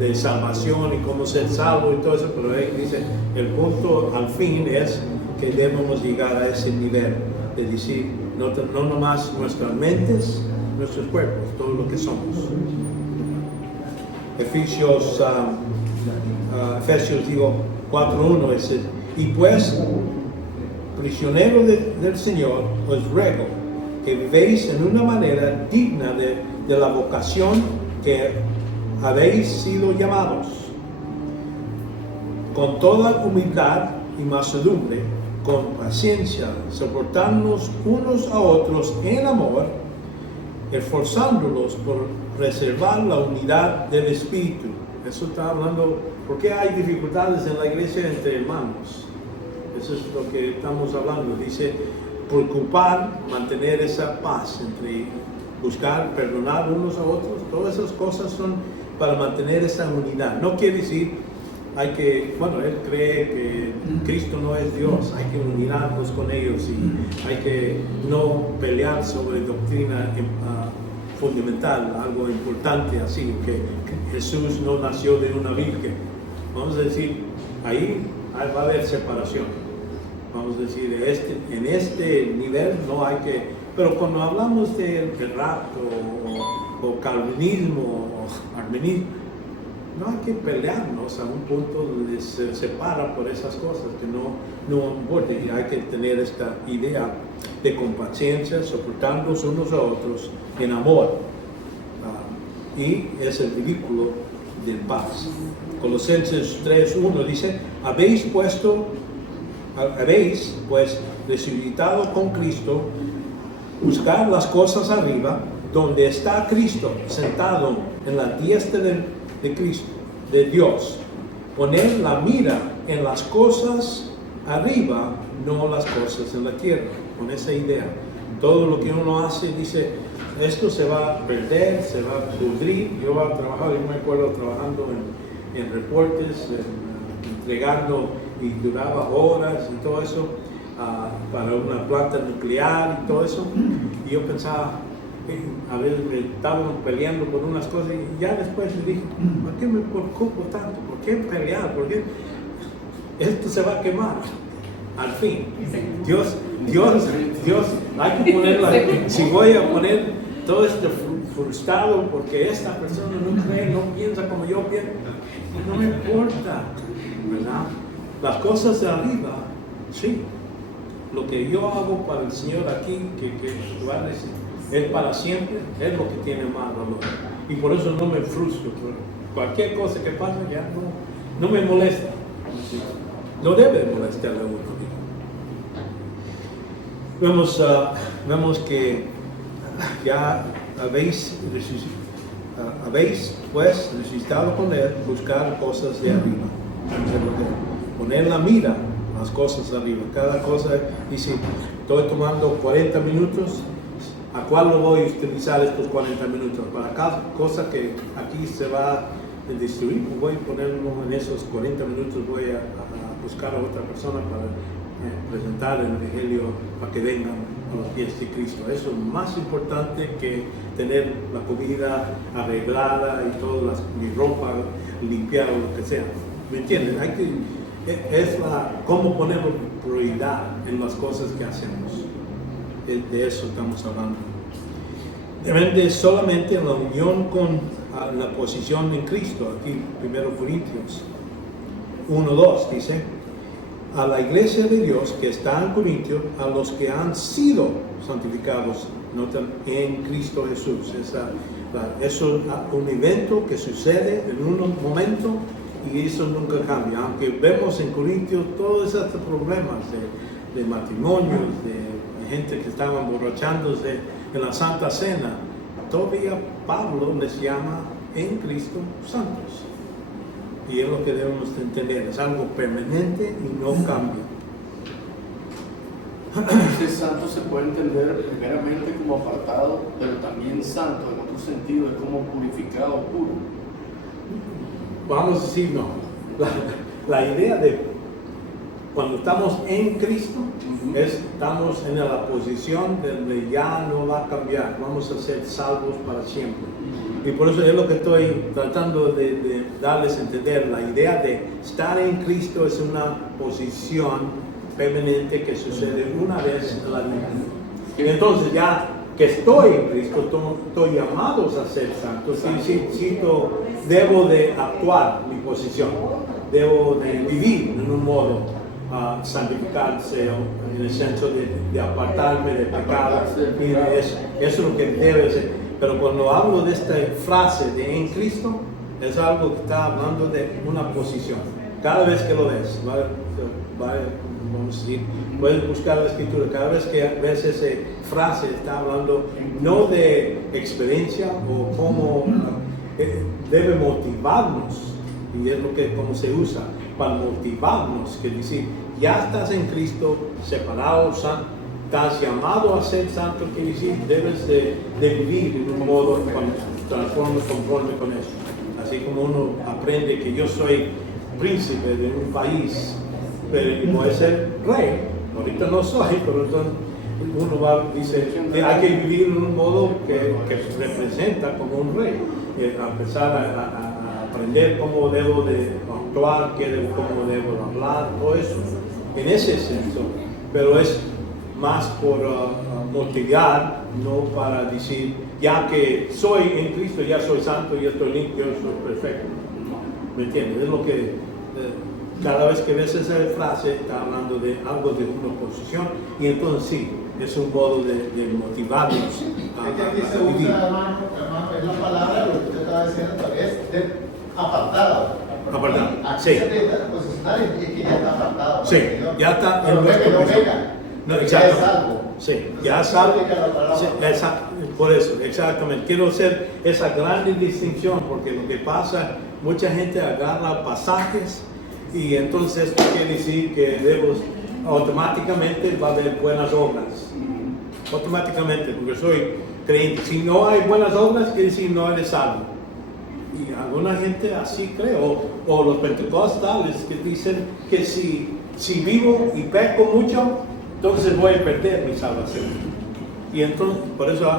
de salvación y cómo ser salvo y todo eso, pero él dice, el punto al fin es que debemos llegar a ese nivel de decir, no nomás nuestras mentes, nuestros cuerpos, todo lo que somos. Efesios 4:1 es, y pues, prisionero del Señor, os ruego que vivéis en una manera digna de la vocación que habéis sido llamados, con toda humildad y mansedumbre, con paciencia, soportándonos unos a otros en amor, esforzándolos por preservar la unidad del Espíritu. Eso está hablando, ¿por qué hay dificultades en la iglesia entre hermanos? Eso es lo que estamos hablando. Dice, preocupar, mantener esa paz entre buscar, perdonar unos a otros. Todas esas cosas son para mantener esa unidad. No quiere decir él cree que Cristo no es Dios, hay que unirnos con ellos y hay que no pelear sobre doctrina fundamental, algo importante así, que Jesús no nació de una virgen. Vamos a decir, ahí va a haber separación. Vamos a decir, en este nivel no hay que... Pero cuando hablamos de rapto o calvinismo o armenismo, no hay que pelearnos a un punto donde se separa por esas cosas que no importa. Y hay que tener esta idea de compaciencia, soportarnos unos a otros en amor. Y es el vehículo de paz. Colosenses 3:1 dice, habéis pues resucitado con Cristo, buscar las cosas arriba, donde está Cristo sentado en la diestra de Cristo, de Dios. Poner la mira en las cosas arriba, no las cosas en la tierra. Con esa idea. Todo lo que uno hace, dice, esto se va a perder, se va a pudrir. Yo me acuerdo trabajando en reportes, entregando, y duraba horas y todo eso, para una planta nuclear y todo eso. Y yo pensaba, a veces me estaban peleando por unas cosas y ya después me dije, ¿por qué me preocupo tanto? ¿Por qué pelear? ¿Por qué? Esto se va a quemar. Al fin, Dios, hay que ponerla. Si voy a poner todo esto frustrado porque esta persona no cree, no piensa como yo pienso, no me importa, ¿verdad? Las cosas de arriba, sí. Lo que yo hago para el Señor aquí, que es para siempre, es lo que tiene más valor. Y por eso no me frustro. Cualquier cosa que pase ya no me molesta. No debe molestarle a uno. Vemos que ya habéis pues resucitado con Él, buscar cosas de arriba. Poner la mira a las cosas de arriba. Cada cosa, dice, estoy tomando 40 minutos, ¿a cuál lo voy a utilizar estos 40 minutos? Para cada cosa que aquí se va a destruir, voy a ponerlo en esos 40 minutos, voy a buscar a otra persona para presentar el Evangelio para que vengan a los pies de Cristo. Eso es más importante que tener la comida arreglada y toda mi ropa limpiada o lo que sea. ¿Me entienden? Cómo ponemos prioridad en las cosas que hacemos. De eso estamos hablando. Depende solamente en la unión con la posición en Cristo. Aquí 1 Corintios 1:2 dice, a la iglesia de Dios que está en Corintio, a los que han sido santificados, notan, en Cristo Jesús. Eso es un evento que sucede en un momento y eso nunca cambia. Aunque vemos en Corintios todos estos problemas de matrimonios, de gente que estaba emborrachándose en la Santa Cena, todavía Pablo les llama en Cristo santos. Y es lo que debemos entender, es algo permanente y no cambia. Ese santo se puede entender primeramente como apartado, pero también santo en otro sentido, es como purificado, puro. Vamos a decir, no. La idea de cuando estamos en Cristo, estamos en la posición donde ya no va a cambiar, vamos a ser salvos para siempre. Y por eso es lo que estoy tratando de darles a entender. La idea de estar en Cristo es una posición permanente que sucede una vez en la vida. Y entonces ya que estoy en Cristo, estoy llamados a ser santos. Debo de actuar mi posición. Debo de vivir en un modo santificarse en el senso de apartarme de pecado. Eso es lo que debe ser. Pero cuando hablo de esta frase de en Cristo, es algo que está hablando de una posición. Cada vez que lo ves, vamos a decir, puedes buscar la escritura, cada vez que ves esa frase está hablando no de experiencia o cómo debe motivarnos, y es lo que como se usa para motivarnos, que decir, ya estás en Cristo, separado, estás llamado a ser santo, quiere decir, debes de vivir en un modo conforme con eso. Así como uno aprende que yo soy príncipe de un país, pero no es ser rey. Ahorita no soy, pero entonces uno dice que hay que vivir en un modo que representa como un rey. Y a empezar a aprender cómo debo de actuar, cómo debo hablar, todo eso. En ese sentido, pero es más por motivar, no para decir, ya que soy en Cristo, ya soy santo, ya estoy limpio, soy perfecto. ¿Me entiendes? Es lo que cada vez que ves esa frase está hablando de algo de una posición, y entonces sí, es un modo de motivarnos Es que aquí se vivir. usa, hermano, es la palabra, lo que usted estaba diciendo todavía es de apartado. Apartado, Aquí sí. se trata de posicionar y es que ya está apartado. Sí, ya está en Pero nuestra que no posición. venga, No, ya exacto. es algo. Sí, ya es algo. Significa la palabra. Sí, por eso, exactamente. Quiero hacer esa gran distinción, porque lo que pasa, mucha gente agarra pasajes y entonces esto quiere decir que automáticamente va a haber buenas obras. Automáticamente, porque soy creyente. Si no hay buenas obras, quiere decir no eres salvo. Y alguna gente así cree, o los pentecostales que dicen que si vivo y peco mucho, entonces voy a perder mi salvación. Y entonces, por eso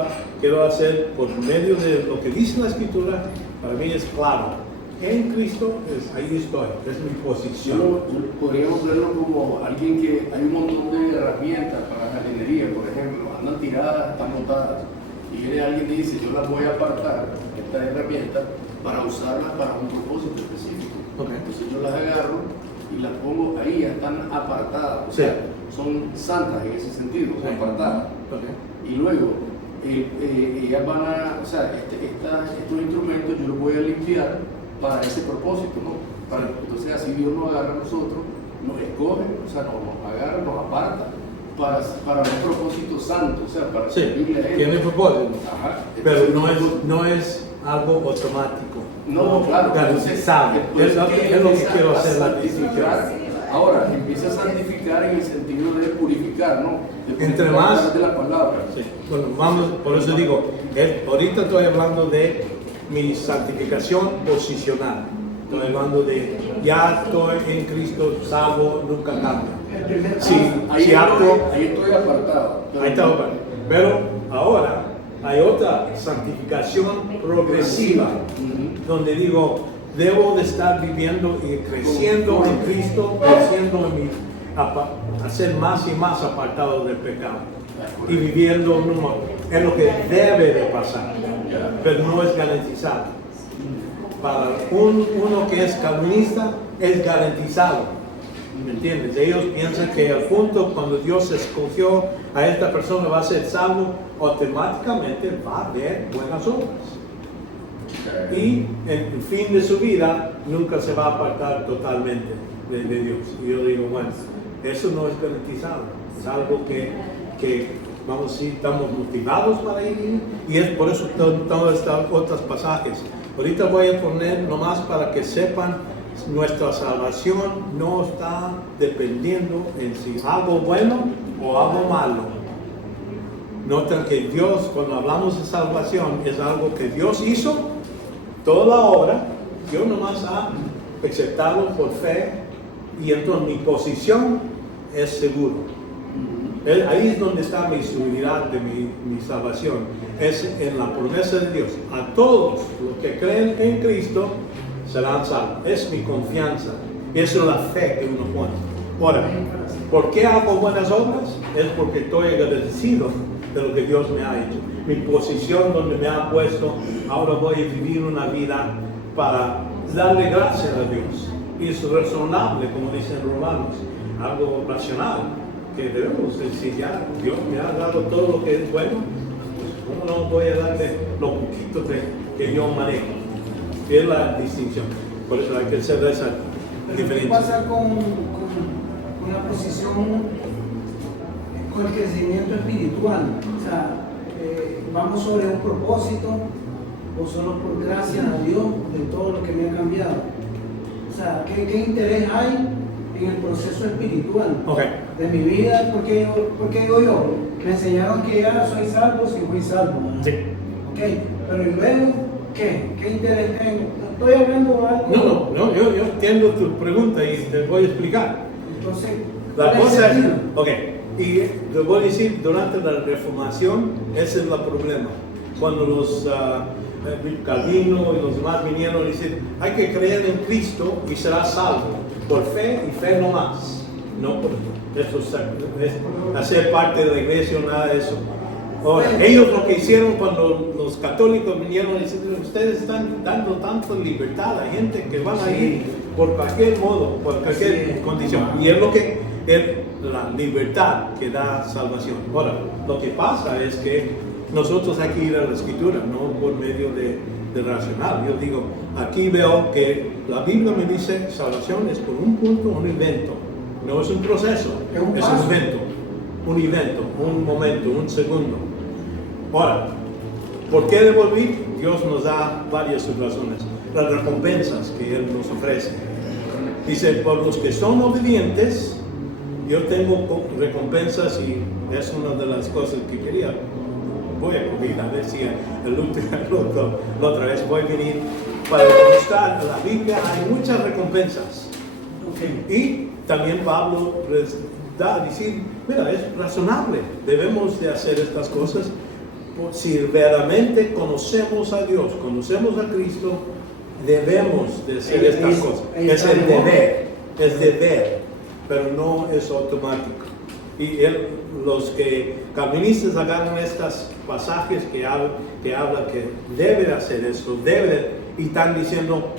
quiero hacer, por medio de lo que dice la Escritura, para mí es claro. En Cristo, ahí estoy, es mi posición. Podríamos verlo como alguien que hay un montón de herramientas para jardinería, por ejemplo, andan tiradas, están botadas, y viene alguien y dice, yo las voy a apartar, estas herramientas, para usarlas para un propósito específico. Okay. Entonces yo las agarro y las pongo ahí, ya están apartadas, o sea, son santas en ese sentido, Sí. apartadas. Okay. Y luego, ellas van a, o sea, estos instrumentos yo los voy a limpiar para ese propósito, ¿no? Entonces así Dios nos agarra a nosotros, nos escoge, o sea, nos agarra, nos aparta para un propósito santo, o sea, para Sí, servirle a Él. tiene propósito, Ajá. pero Entonces, no es algo automático. no, claro. Garantizado. Es lo que quiero hacer la distinción. Ahora, empieza a santificar en el sentido de purificar, ¿no? De Entre más- de la palabra. Sí. Bueno, vamos, por eso digo, ahorita estoy hablando de mi santificación posicional. Estoy hablando de ya estoy en Cristo, salvo, nunca cambia. Ahí Si acto, estoy apartado. ahí está, pero ahora hay otra santificación progresiva, donde digo, debo de estar viviendo y creciendo en Cristo, creciendo a ser más y más apartado del pecado y viviendo en lo que debe de pasar, pero no es garantizado. Para uno que es calvinista es garantizado. ¿Me entiendes? Ellos piensan que al punto cuando Dios escogió a esta persona va a ser salvo, automáticamente va a haber buenas obras. Y en el fin de su vida nunca se va a apartar totalmente de Dios. Y yo digo, bueno, eso no es garantizado. Es algo que vamos a decir, estamos motivados para ir. Y es por eso todos estos otros pasajes. Ahorita voy a poner nomás para que sepan, nuestra salvación no está dependiendo en si algo bueno o algo malo. Notan que Dios, cuando hablamos de salvación, es algo que Dios hizo, toda la obra, yo nomás ha aceptado por fe, y entonces mi posición es seguro. Ahí es donde está mi seguridad de mi salvación, es en la promesa de Dios. A todos los que creen en Cristo serán salvos. Es mi confianza, eso es la fe que uno pone. Ahora, ¿por qué hago buenas obras? Es porque estoy agradecido de lo que Dios me ha hecho. Mi posición donde me ha puesto, ahora voy a vivir una vida para darle gracias a Dios. Y es razonable, como dicen los romanos, algo racional, que debemos decir, ya Dios me ha dado todo lo que es bueno, pues ¿cómo no voy a darle lo poquito que yo manejo? Es la distinción. Por eso hay que hacer esa ¿Qué diferencia. pasa con la posición, con el crecimiento espiritual? O sea, ¿vamos sobre un propósito o solo por gracia a Dios de todo lo que me ha cambiado? O sea, ¿qué interés hay en el proceso espiritual Ok. de mi vida, porque digo yo, me enseñaron que ya soy salvo si fui salvo. Sí. Ok, pero ¿y luego qué? ¿Qué interés tengo? Estoy hablando de algo. No, yo entiendo tu pregunta y te voy a explicar. Entonces, La ¿cuál es cosa el es, sentido? ok, y te voy a decir, durante la Reformación, ese es el problema. Cuando los Calvino y los demás vinieron a decir, hay que creer en Cristo y serás salvo, por fe y fe no más. No por eso es hacer parte de la iglesia o nada de eso. Ahora, ellos lo que hicieron cuando los católicos vinieron a decir, ustedes están dando tanta libertad a gente que van a ir por cualquier modo, por cualquier condición. Y es lo que es la libertad que da salvación. Ahora, lo que pasa es que nosotros hay que ir a la escritura, no por medio de racional. Yo digo, aquí veo que la Biblia me dice salvación es por un punto, un evento. No es un proceso, Es un es paso. un evento, un momento, un segundo. Ahora, ¿por qué devolver? Dios nos da varias razones. Las recompensas que Él nos ofrece. Dice, por los que son obedientes, yo tengo recompensas y es una de las cosas que quería. Voy a olvidar, decía la otra vez, voy a venir para demostrar en la Biblia hay muchas recompensas. Ok. Y también Pablo da a decir, mira, es razonable, debemos de hacer estas cosas si verdaderamente conocemos a Dios, conocemos a Cristo, debemos de hacer estas cosas. Es el deber, pero no es automático. Y los que calvinistas agarran estos pasajes que habla que debe de hacer esto, y están diciendo,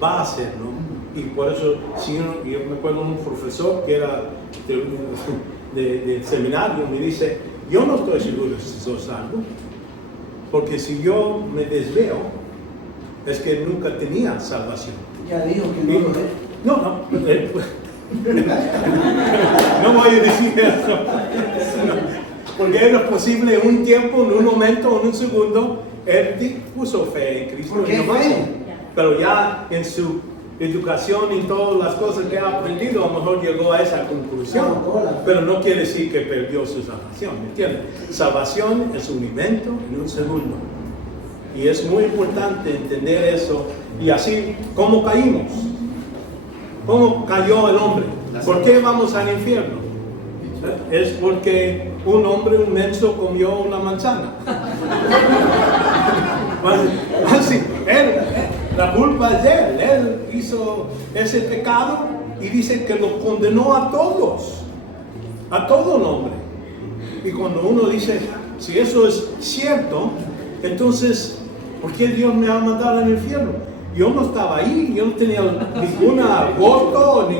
va a hacerlo. Y por eso, yo me acuerdo de un profesor que era de seminario, me dice, yo no estoy seguro si soy salvo, porque si yo me desveo, es que nunca tenía salvación. Ya dijo que no lo es. No, no voy a decir eso. Porque era posible en un tiempo, en un momento, en un segundo, él puso fe en Cristo. ¿Por qué nomás. fe? Pero ya en su educación y todas las cosas que ha aprendido, a lo mejor llegó a esa conclusión. Pero no quiere decir que perdió su salvación, ¿me entiendes? Salvación es un evento en un segundo. Y es muy importante entender eso. Y así, ¿cómo caímos? ¿Cómo cayó el hombre? ¿Por qué vamos al infierno? Es porque un hombre, un menso, comió una manzana. Así, la culpa es de él. Él hizo ese pecado y dice que lo condenó a todos, a todo el hombre. Y cuando uno dice, si eso es cierto, entonces, ¿por qué Dios me va a mandar al infierno? Yo no estaba ahí, yo no tenía ninguna voto,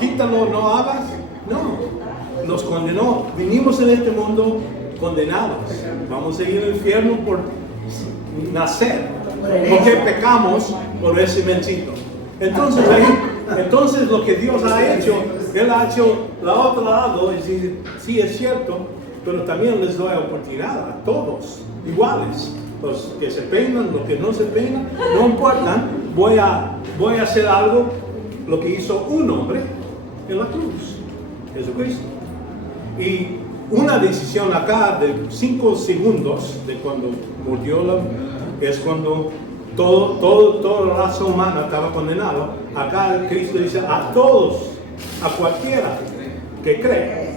quítalo, no hagas. No, nos condenó. Vinimos en este mundo condenados. Vamos a ir al infierno por nacer, porque pecamos por ese mensito. Entonces lo que Dios ha hecho, Él ha hecho la otro lado, y decir, sí es cierto, pero también les doy oportunidad a todos, iguales. Los que se peinan, los que no se peinan, no importan, voy a hacer algo, lo que hizo un hombre en la cruz, Jesucristo. Y una decisión acá de 5 segundos de cuando murió es cuando toda la raza humana estaba condenado. Acá Cristo dice a todos, a cualquiera que cree,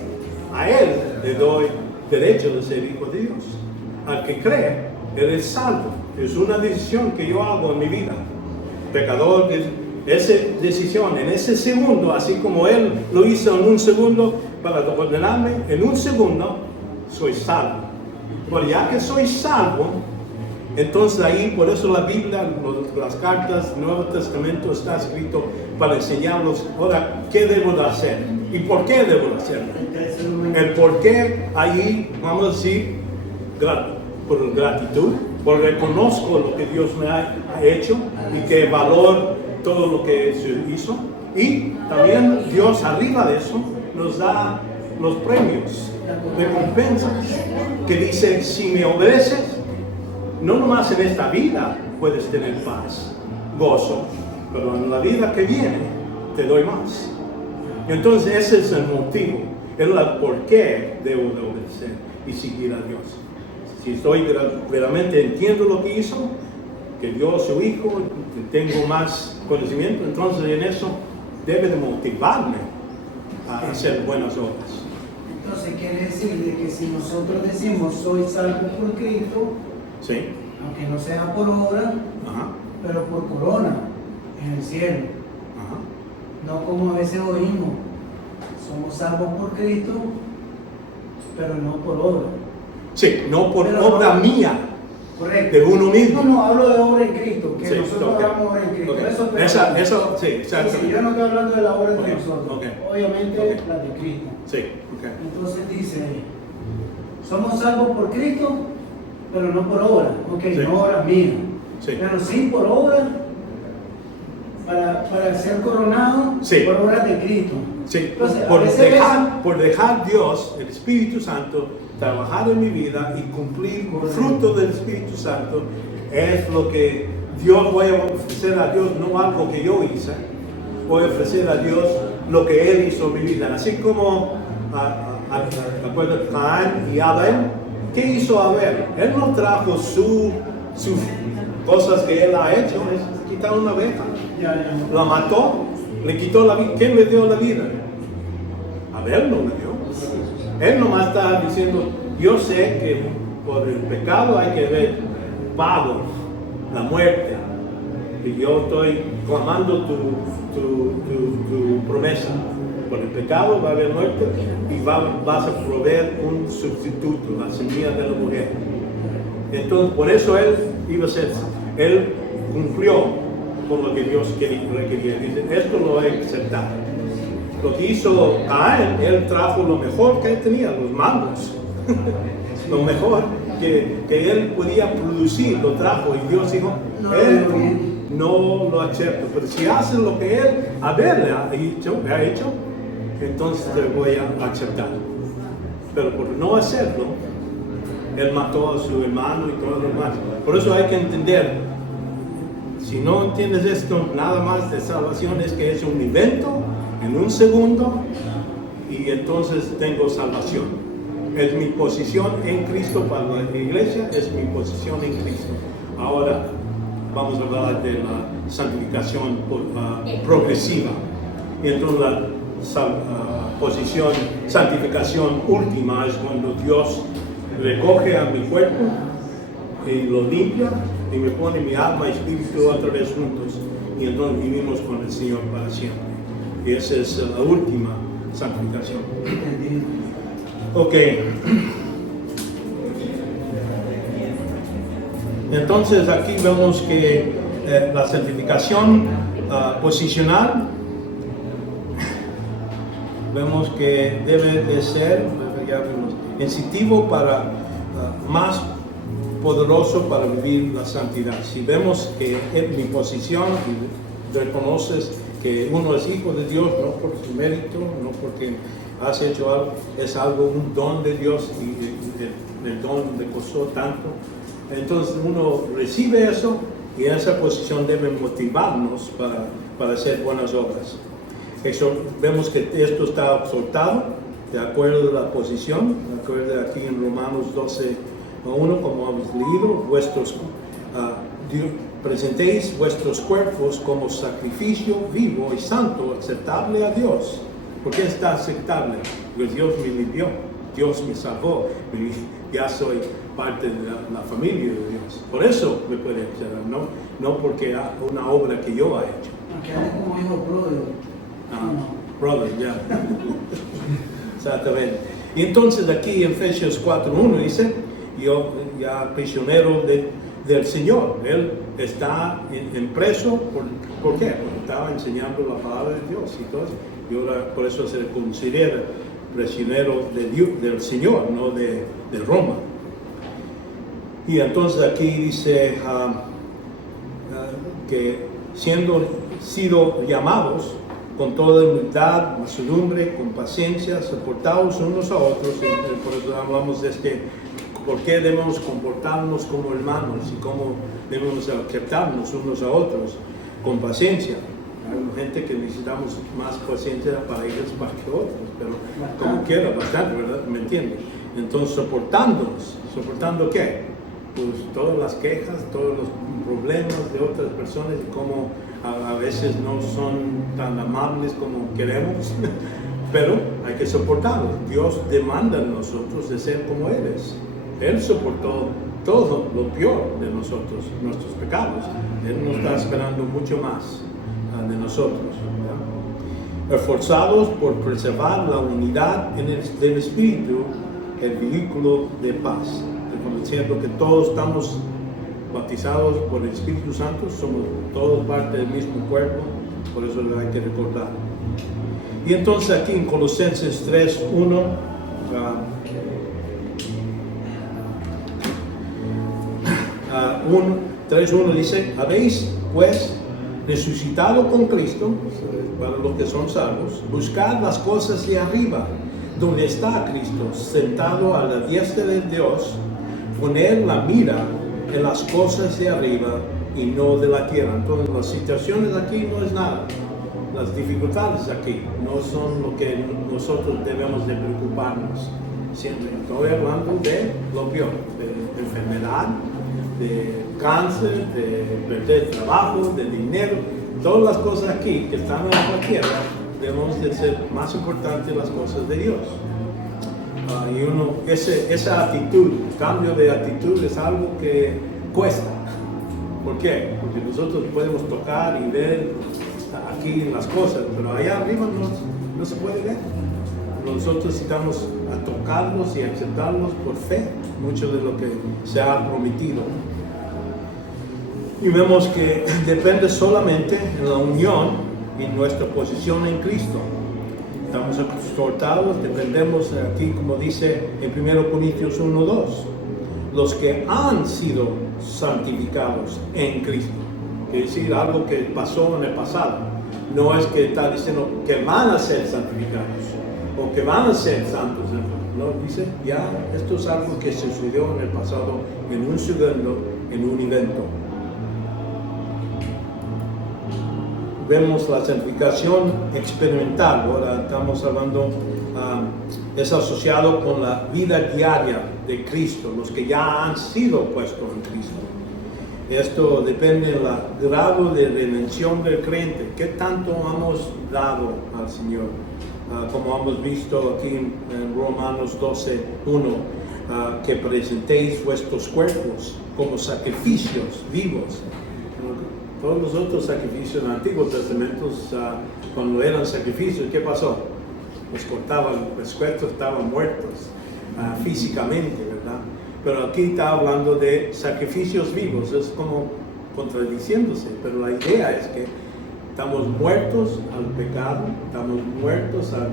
a él le doy derecho de ser hijo de Dios. Al que cree, eres salvo. Es una decisión que yo hago en mi vida. Pecador, esa decisión en ese segundo, así como él lo hizo en un segundo para condenarme, en un segundo soy salvo. Pero ya que soy salvo, entonces ahí, por eso la Biblia, las cartas del Nuevo Testamento está escrito para enseñarnos ahora qué debo de hacer y por qué debo de hacerlo. El por qué ahí, vamos a decir, por gratitud, porque reconozco lo que Dios me ha hecho y que valoro todo lo que se hizo. Y también Dios arriba de eso nos da los premios, recompensas, que dice, si me obedeces, no nomás en esta vida puedes tener paz, gozo, pero en la vida que viene te doy más. Entonces ese es el motivo, es el por qué debo de obedecer y seguir a Dios. Si estoy verdaderamente entiendo lo que hizo, que dio a su hijo, que tengo más conocimiento, entonces en eso debe de motivarme a hacer buenas obras. Entonces quiere decir de que si nosotros decimos soy salvo por Cristo, ¿Sí? aunque no sea por obra, Ajá. pero por corona en el cielo. Ajá. No como a veces oímos, somos salvos por Cristo, pero no por obra. Sí, no por Pero obra no- mía, Correcto. de uno mismo. No, hablo de obra en Cristo, que Sí, nosotros ok. hagamos obra en Cristo. Ok. Eso, Eso, sí, sí, exacto. sí, yo no estoy hablando de la obra de Ok, nosotros, ok. obviamente Ok. la de Cristo. Sí, ok. Entonces dice, somos salvos por Cristo, pero no por obra. Ok, Sí. no obra mía. Sí. Pero sí por obra, para ser coronado, Sí. por obra de Cristo. Sí, Entonces, a por veces dejar Dios, el Espíritu Santo, trabajar en mi vida y cumplir el fruto del Espíritu Santo, es lo que Dios voy a ofrecer a Dios, no algo que yo hice, voy a ofrecer a Dios lo que Él hizo en mi vida. Así como acuerdo, Caín y Abel, ¿qué hizo Abel? Él no trajo sus cosas que él ha hecho, es quitar una oveja. ya. La mató, le quitó la vida. ¿Quién le dio la vida? Abel no le dio. Él nomás está diciendo, yo sé que por el pecado hay que ver pago, la muerte. Y yo estoy clamando tu promesa. Por el pecado va a haber muerte y vas a proveer un sustituto, la semilla de la mujer. Entonces, por eso él iba a ser, él cumplió con lo que Dios requería. Dice, esto lo he aceptado. Lo que hizo Caín, él trajo lo mejor que él tenía, los mangos. Lo mejor que él podía producir, lo trajo. Y Dios dijo, esto no lo acepto. Pero si hacen lo que él ha hecho, entonces te voy a aceptar. Pero por no hacerlo, él mató a su hermano y todo lo demás. Por eso hay que entender, si no entiendes esto, nada más de salvación es que es un evento en un segundo y entonces tengo salvación. Es mi posición en Cristo para la iglesia, es mi posición en Cristo. Ahora vamos a hablar de la santificación progresiva. Y entonces la posición, santificación última es cuando Dios recoge a mi cuerpo y lo limpia y me pone mi alma y espíritu otra vez juntos y entonces vivimos con el Señor para siempre. Y esa es la última santificación. Ok. Entonces aquí vemos que la santificación posicional, vemos que debe de ser, ya vimos, incentivo para más poderoso para vivir la santidad. Si vemos que en mi posición y reconoces que uno es hijo de Dios, no por su mérito, no porque has hecho algo, es algo, un don de Dios y el don le costó tanto. Entonces uno recibe eso y esa posición debe motivarnos para hacer buenas obras. Eso, vemos que esto está exhortado de acuerdo a la posición, de acuerdo aquí en Romanos 12:1, como hemos leído, presentéis vuestros cuerpos como sacrificio vivo y santo, aceptable a Dios. ¿Por qué está aceptable? Porque Dios me limpió, Dios me salvó, ya soy parte de la familia de Dios. Por eso me puede echar, no porque una obra que yo he hecho. Aunque ande como hijo pródigo. Brother, ya. Exactamente. Y entonces aquí en Efesios 4:1 dice, yo ya prisionero del Señor. Él está en preso, ¿por qué? Porque estaba enseñando la palabra de Dios y todo. Y ahora por eso se le considera prisionero del Señor, no de Roma. Y entonces aquí dice que sido llamados con toda humildad, mansedumbre, con paciencia, soportados unos a otros. Por eso hablamos de por qué debemos comportarnos como hermanos y cómo debemos aceptarnos unos a otros con paciencia. gente que necesitamos más paciencia para ellos más que otros, pero como quiera, bastante, ¿verdad? ¿Me entiendes? Entonces, soportándonos. ¿Soportando qué? Pues todas las quejas, todos los problemas de otras personas y cómo a veces no son tan amables como queremos, pero hay que soportarlos. Dios demanda de nosotros de ser como Él es. Él soportó todo lo peor de nosotros, nuestros pecados. Él nos está esperando mucho más de nosotros, ¿verdad? Esforzados por preservar la unidad del Espíritu, el vehículo de paz. Reconociendo que todos estamos bautizados por el Espíritu Santo, somos todos parte del mismo cuerpo, por eso lo hay que recordar. Y entonces aquí en Colosenses 3:1, 3:1 dice: habéis pues resucitado con Cristo, para los que son salvos, buscad las cosas de arriba, donde está Cristo, sentado a la diestra de Dios. Poner la mira en las cosas de arriba y no de la tierra. Entonces las situaciones aquí no es nada. Las dificultades aquí no son lo que nosotros debemos de preocuparnos. Siempre estoy hablando de lo peor, de enfermedad, de cáncer, de perder trabajo, de dinero. Todas las cosas aquí que están en la tierra debemos de ser más importantes las cosas de Dios. Y esa actitud, cambio de actitud es algo que cuesta. ¿Por qué? Porque nosotros podemos tocar y ver aquí las cosas, pero allá arriba no se puede ver. Nosotros necesitamos tocarlos y aceptarlos por fe, mucho de lo que se ha prometido. Y vemos que depende solamente de la unión y nuestra posición en Cristo. Estamos exhortados, dependemos aquí, como dice en 1 Corintios 1:2, los que han sido santificados en Cristo. Quiere decir algo que pasó en el pasado. No es que está diciendo que van a ser santificados o que van a ser santos. No, dice ya esto es algo que sucedió en el pasado, en un segundo, en un evento. Vemos la santificación experimental. Ahora estamos hablando, es asociado con la vida diaria de Cristo, los que ya han sido puestos en Cristo. Esto depende del grado de redención del creyente. ¿Qué tanto hemos dado al Señor? Como hemos visto aquí en Romanos 12:1, que presentéis vuestros cuerpos como sacrificios vivos. Todos los otros sacrificios en el Antiguo Testamento, cuando eran sacrificios, ¿qué pasó? Los cortaban, los cuerpos estaban muertos físicamente, ¿verdad? Pero aquí está hablando de sacrificios vivos, es como contradiciéndose, pero la idea es que estamos muertos al pecado, estamos muertos al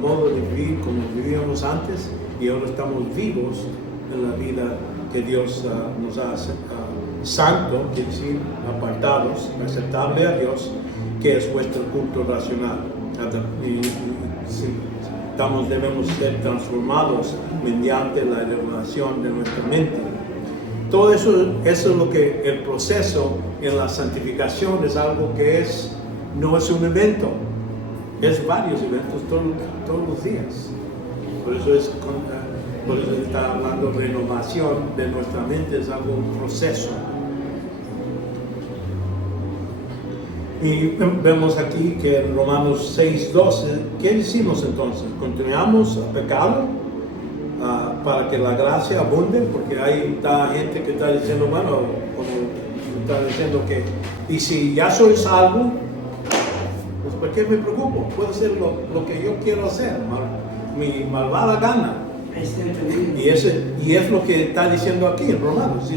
modo de vivir como vivíamos antes, y ahora estamos vivos en la vida que Dios nos ha santo, quiere decir apartados, aceptable a Dios, que es vuestro culto racional. Debemos ser transformados mediante la revelación de nuestra mente. Todo eso es lo que el proceso en la santificación es algo que no es un evento, es varios eventos todos los días. Por eso está hablando de renovación de nuestra mente, es algo, un proceso. Y vemos aquí que en Romanos 6:12, ¿qué decimos entonces? ¿Continuamos a pecado para que la gracia abunde? Porque hay gente que está diciendo, bueno, como está diciendo que, y si ya soy salvo, pues ¿por qué me preocupo? Puedo hacer lo que yo quiero hacer, mi malvada gana. Y es lo que está diciendo aquí en Romanos.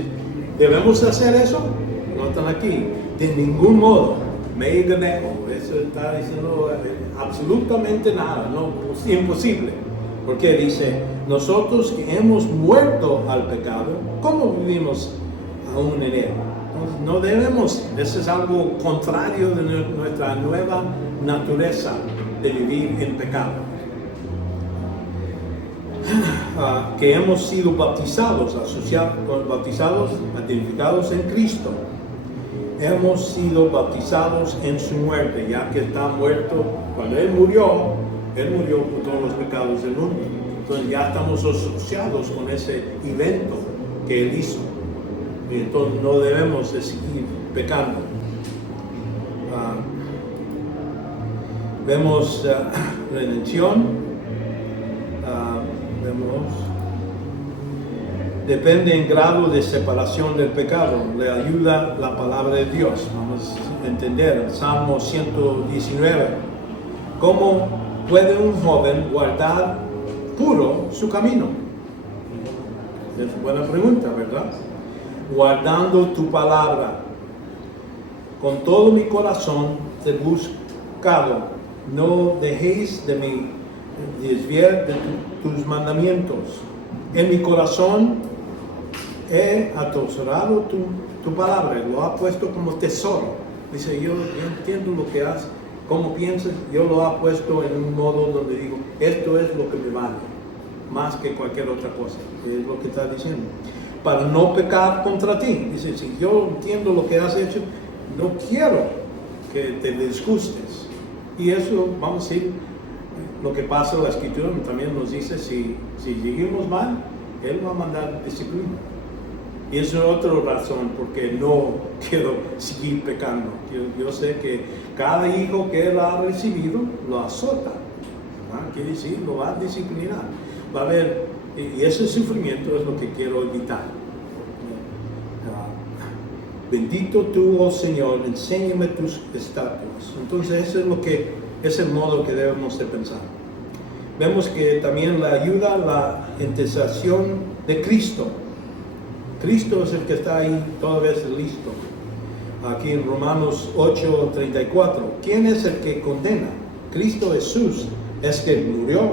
¿Debemos hacer eso? No están aquí. De ningún modo. Eso está diciendo absolutamente nada, no, es imposible. Porque dice, nosotros que hemos muerto al pecado, ¿cómo vivimos aún en él? No debemos, eso es algo contrario de nuestra nueva naturaleza de vivir en pecado. Que hemos sido bautizados, identificados en Cristo. hemos sido bautizados en su muerte, ya que está muerto. Cuando Él murió por todos los pecados del mundo. Entonces ya estamos asociados con ese evento que Él hizo. Y entonces no debemos de seguir pecando. Vemos redención. Depende en grado de separación del pecado. Le ayuda la palabra de Dios. Vamos a entender el Salmo 119. ¿Cómo puede un joven guardar puro su camino? Es buena pregunta, ¿verdad? Guardando tu palabra. Con todo mi corazón te he buscado. No dejéis de mí desviar de tus mandamientos. En mi corazón he atesorado tu palabra, lo ha puesto como tesoro. Dice, yo entiendo lo que haces, cómo piensas, yo lo ha puesto en un modo donde digo, esto es lo que me vale, más que cualquier otra cosa, que es lo que está diciendo. Para no pecar contra ti. Dice, si yo entiendo lo que has hecho, no quiero que te disgustes. Y eso, vamos a decir, lo que pasa en la Escritura también nos dice, si seguimos mal, Él va a mandar disciplina. Y eso es otra razón porque no quiero seguir pecando. Yo sé que cada hijo que Él ha recibido lo azota. Quiere decir, lo va a disciplinar. Va a haber, y ese sufrimiento es lo que quiero evitar. Bendito tú, oh Señor, enséñame tus estatutos. Entonces, eso es lo que es el modo que debemos de pensar. Vemos que también la ayuda la intercesión de Cristo. Cristo es el que está ahí todavía listo. Aquí en Romanos 8:34. ¿Quién es el que condena? Cristo Jesús es que murió.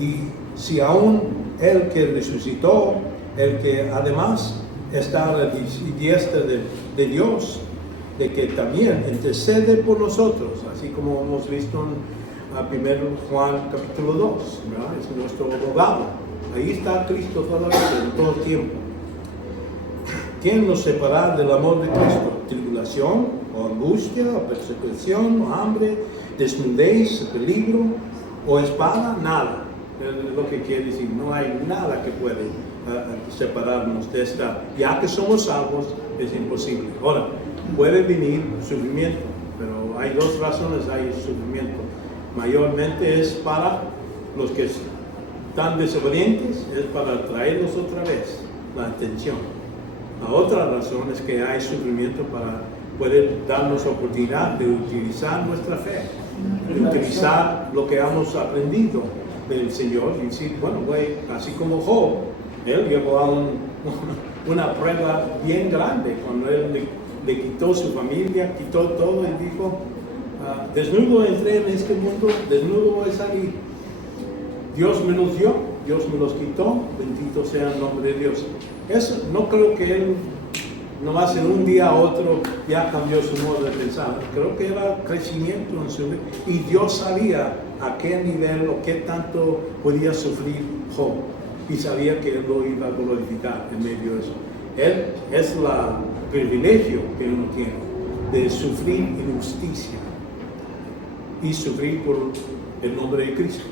Y si aún el que resucitó, el que además está a la diestra de Dios, de que también intercede por nosotros, así como hemos visto en 1 Juan capítulo 2, ¿verdad? Es nuestro abogado. Ahí está Cristo todavía en todo el tiempo. ¿Quién nos separará del amor de Cristo? ¿Tribulación, o angustia, o persecución, o hambre, desnudez, peligro, o espada? Nada. Es lo que quiere decir. No hay nada que puede separarnos de esta. Ya que somos salvos, es imposible. Ahora, puede venir sufrimiento, pero hay dos razones hay sufrimiento. Mayormente es para los que están desobedientes, es para traerlos otra vez la atención. La otra razón es que hay sufrimiento para poder darnos oportunidad de utilizar nuestra fe, de utilizar lo que hemos aprendido del Señor y decir, bueno, así como Job, él llegó a una prueba bien grande cuando él le quitó su familia, quitó todo y dijo, desnudo entré en este mundo, desnudo voy a salir. Dios me los dio, Dios me los quitó, bendito sea el nombre de Dios. Eso no creo que él nomás en un día a otro ya cambió su modo de pensar. Creo que era crecimiento en su vida y Dios sabía a qué nivel o qué tanto podía sufrir Job y sabía que él lo iba a glorificar en medio de eso. Él es el privilegio que uno tiene de sufrir injusticia y sufrir por el nombre de Cristo.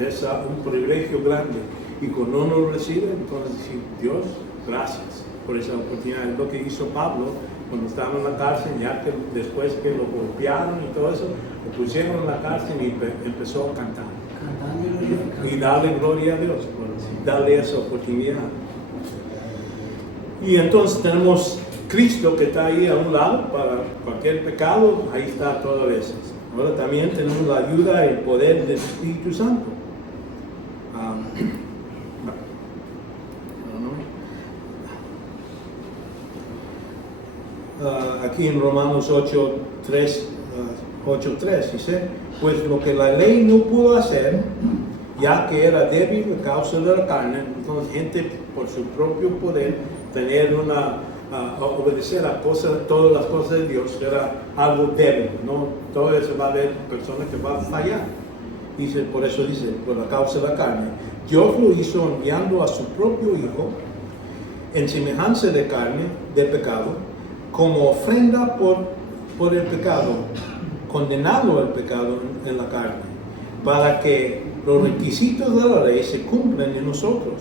Es un privilegio grande y cuando uno lo recibe, entonces decir, Dios, gracias por esa oportunidad. Es lo que hizo Pablo cuando estaba en la cárcel, ya que después que lo golpearon y todo eso, lo pusieron en la cárcel y empezó a cantar. Y darle gloria a Dios por darle esa oportunidad. Y entonces tenemos Cristo que está ahí a un lado para cualquier pecado, ahí está todas veces. Ahora también tenemos la ayuda y el poder del Espíritu Santo. Aquí en Romanos 8:3 dice, pues lo que la ley no pudo hacer, ya que era débil a causa de la carne, entonces gente por su propio poder tener obedecer a todas las cosas de Dios era algo débil, ¿no? Todo eso va a haber personas que van a fallar. Dice, por eso dice, por la causa de la carne. Dios lo hizo enviando a su propio Hijo en semejanza de carne, de pecado, como ofrenda por el pecado, condenando el pecado en la carne, para que los requisitos de la ley se cumplan en nosotros,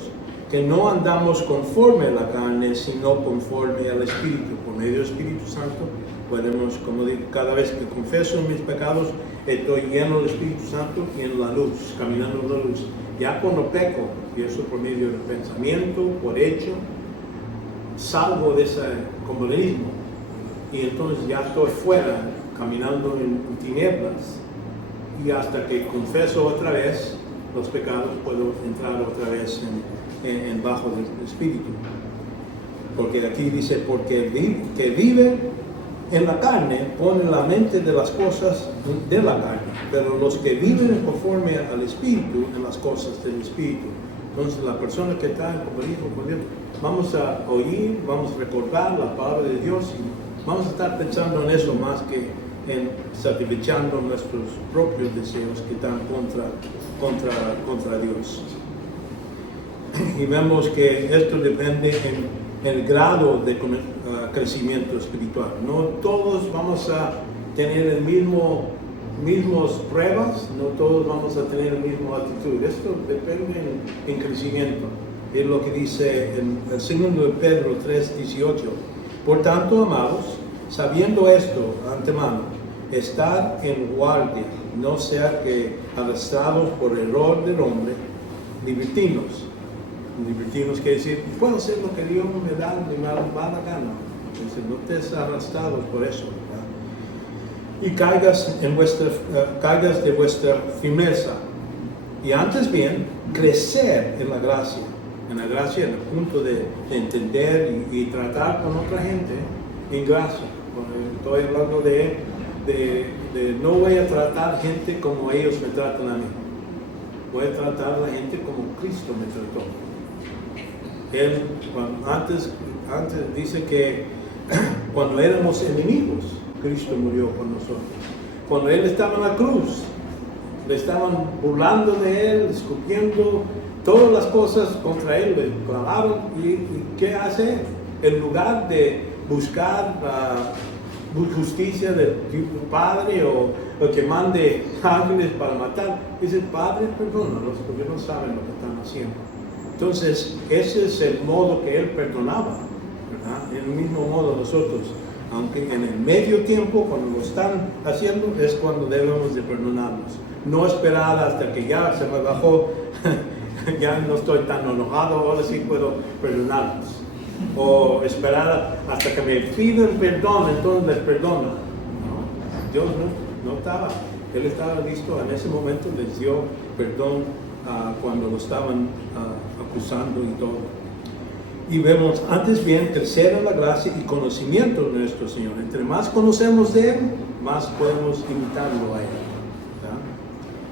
que no andamos conforme a la carne, sino conforme al Espíritu. Por medio del Espíritu Santo podemos, como digo, cada vez que confieso mis pecados, estoy lleno del Espíritu Santo y en la luz, caminando en la luz. Ya cuando peco, y eso por medio del pensamiento, por hecho, salgo de ese comunismo y entonces ya estoy fuera, caminando en tinieblas, y hasta que confieso otra vez los pecados puedo entrar otra vez en bajo del Espíritu. Porque aquí dice, porque que vive en la carne pone la mente de las cosas de la carne, pero los que viven conforme al Espíritu, en las cosas del Espíritu. Entonces la persona que está en comunión con Dios, vamos a oír, vamos a recordar la palabra de Dios y vamos a estar pensando en eso más que en satisfechando nuestros propios deseos que están contra Dios. Y vemos que esto depende en el grado de crecimiento espiritual. No todos vamos a tener el mismos pruebas, no todos vamos a tener la misma actitud. Esto depende en crecimiento. Es lo que dice en el 2 de Pedro 3:18. Por tanto, amados, sabiendo esto antemano, estar en guardia, no sea que arrastrados por error del hombre, libertinos. Libertinos quiere decir, puedo hacer lo que Dios me da la gana. Entonces, no estés arrastrados por eso, ¿verdad? Y caigas de vuestra firmeza. Y antes bien, crecer en la gracia, en el punto de entender y tratar con otra gente en gracia. Estoy hablando de no voy a tratar gente como ellos me tratan a mí. Voy a tratar a la gente como Cristo me trató. Él, antes dice que cuando éramos enemigos, Cristo murió por nosotros. Cuando Él estaba en la cruz, le estaban burlando de Él, escupiendo todas las cosas contra Él, le clavaron. ¿Y qué hace? En lugar de buscar justicia del Padre o que mande ángeles para matar, dice, Padre, perdónalos porque no saben lo que están haciendo. Entonces, ese es el modo que Él perdonaba, ¿verdad? En el mismo modo nosotros, aunque en el medio tiempo, cuando lo están haciendo, es cuando debemos de perdonarnos. No esperar hasta que ya se me bajó, ya no estoy tan enojado, ahora sí puedo perdonarlos. O esperar hasta que me piden perdón, entonces les perdono. No, Dios no estaba. Él estaba listo, en ese momento les dio perdón cuando lo estaban acusando y todo. Y vemos, antes bien, crecer en la gracia y conocimiento de nuestro Señor. Entre más conocemos de Él, más podemos imitarlo a Él, ¿verdad?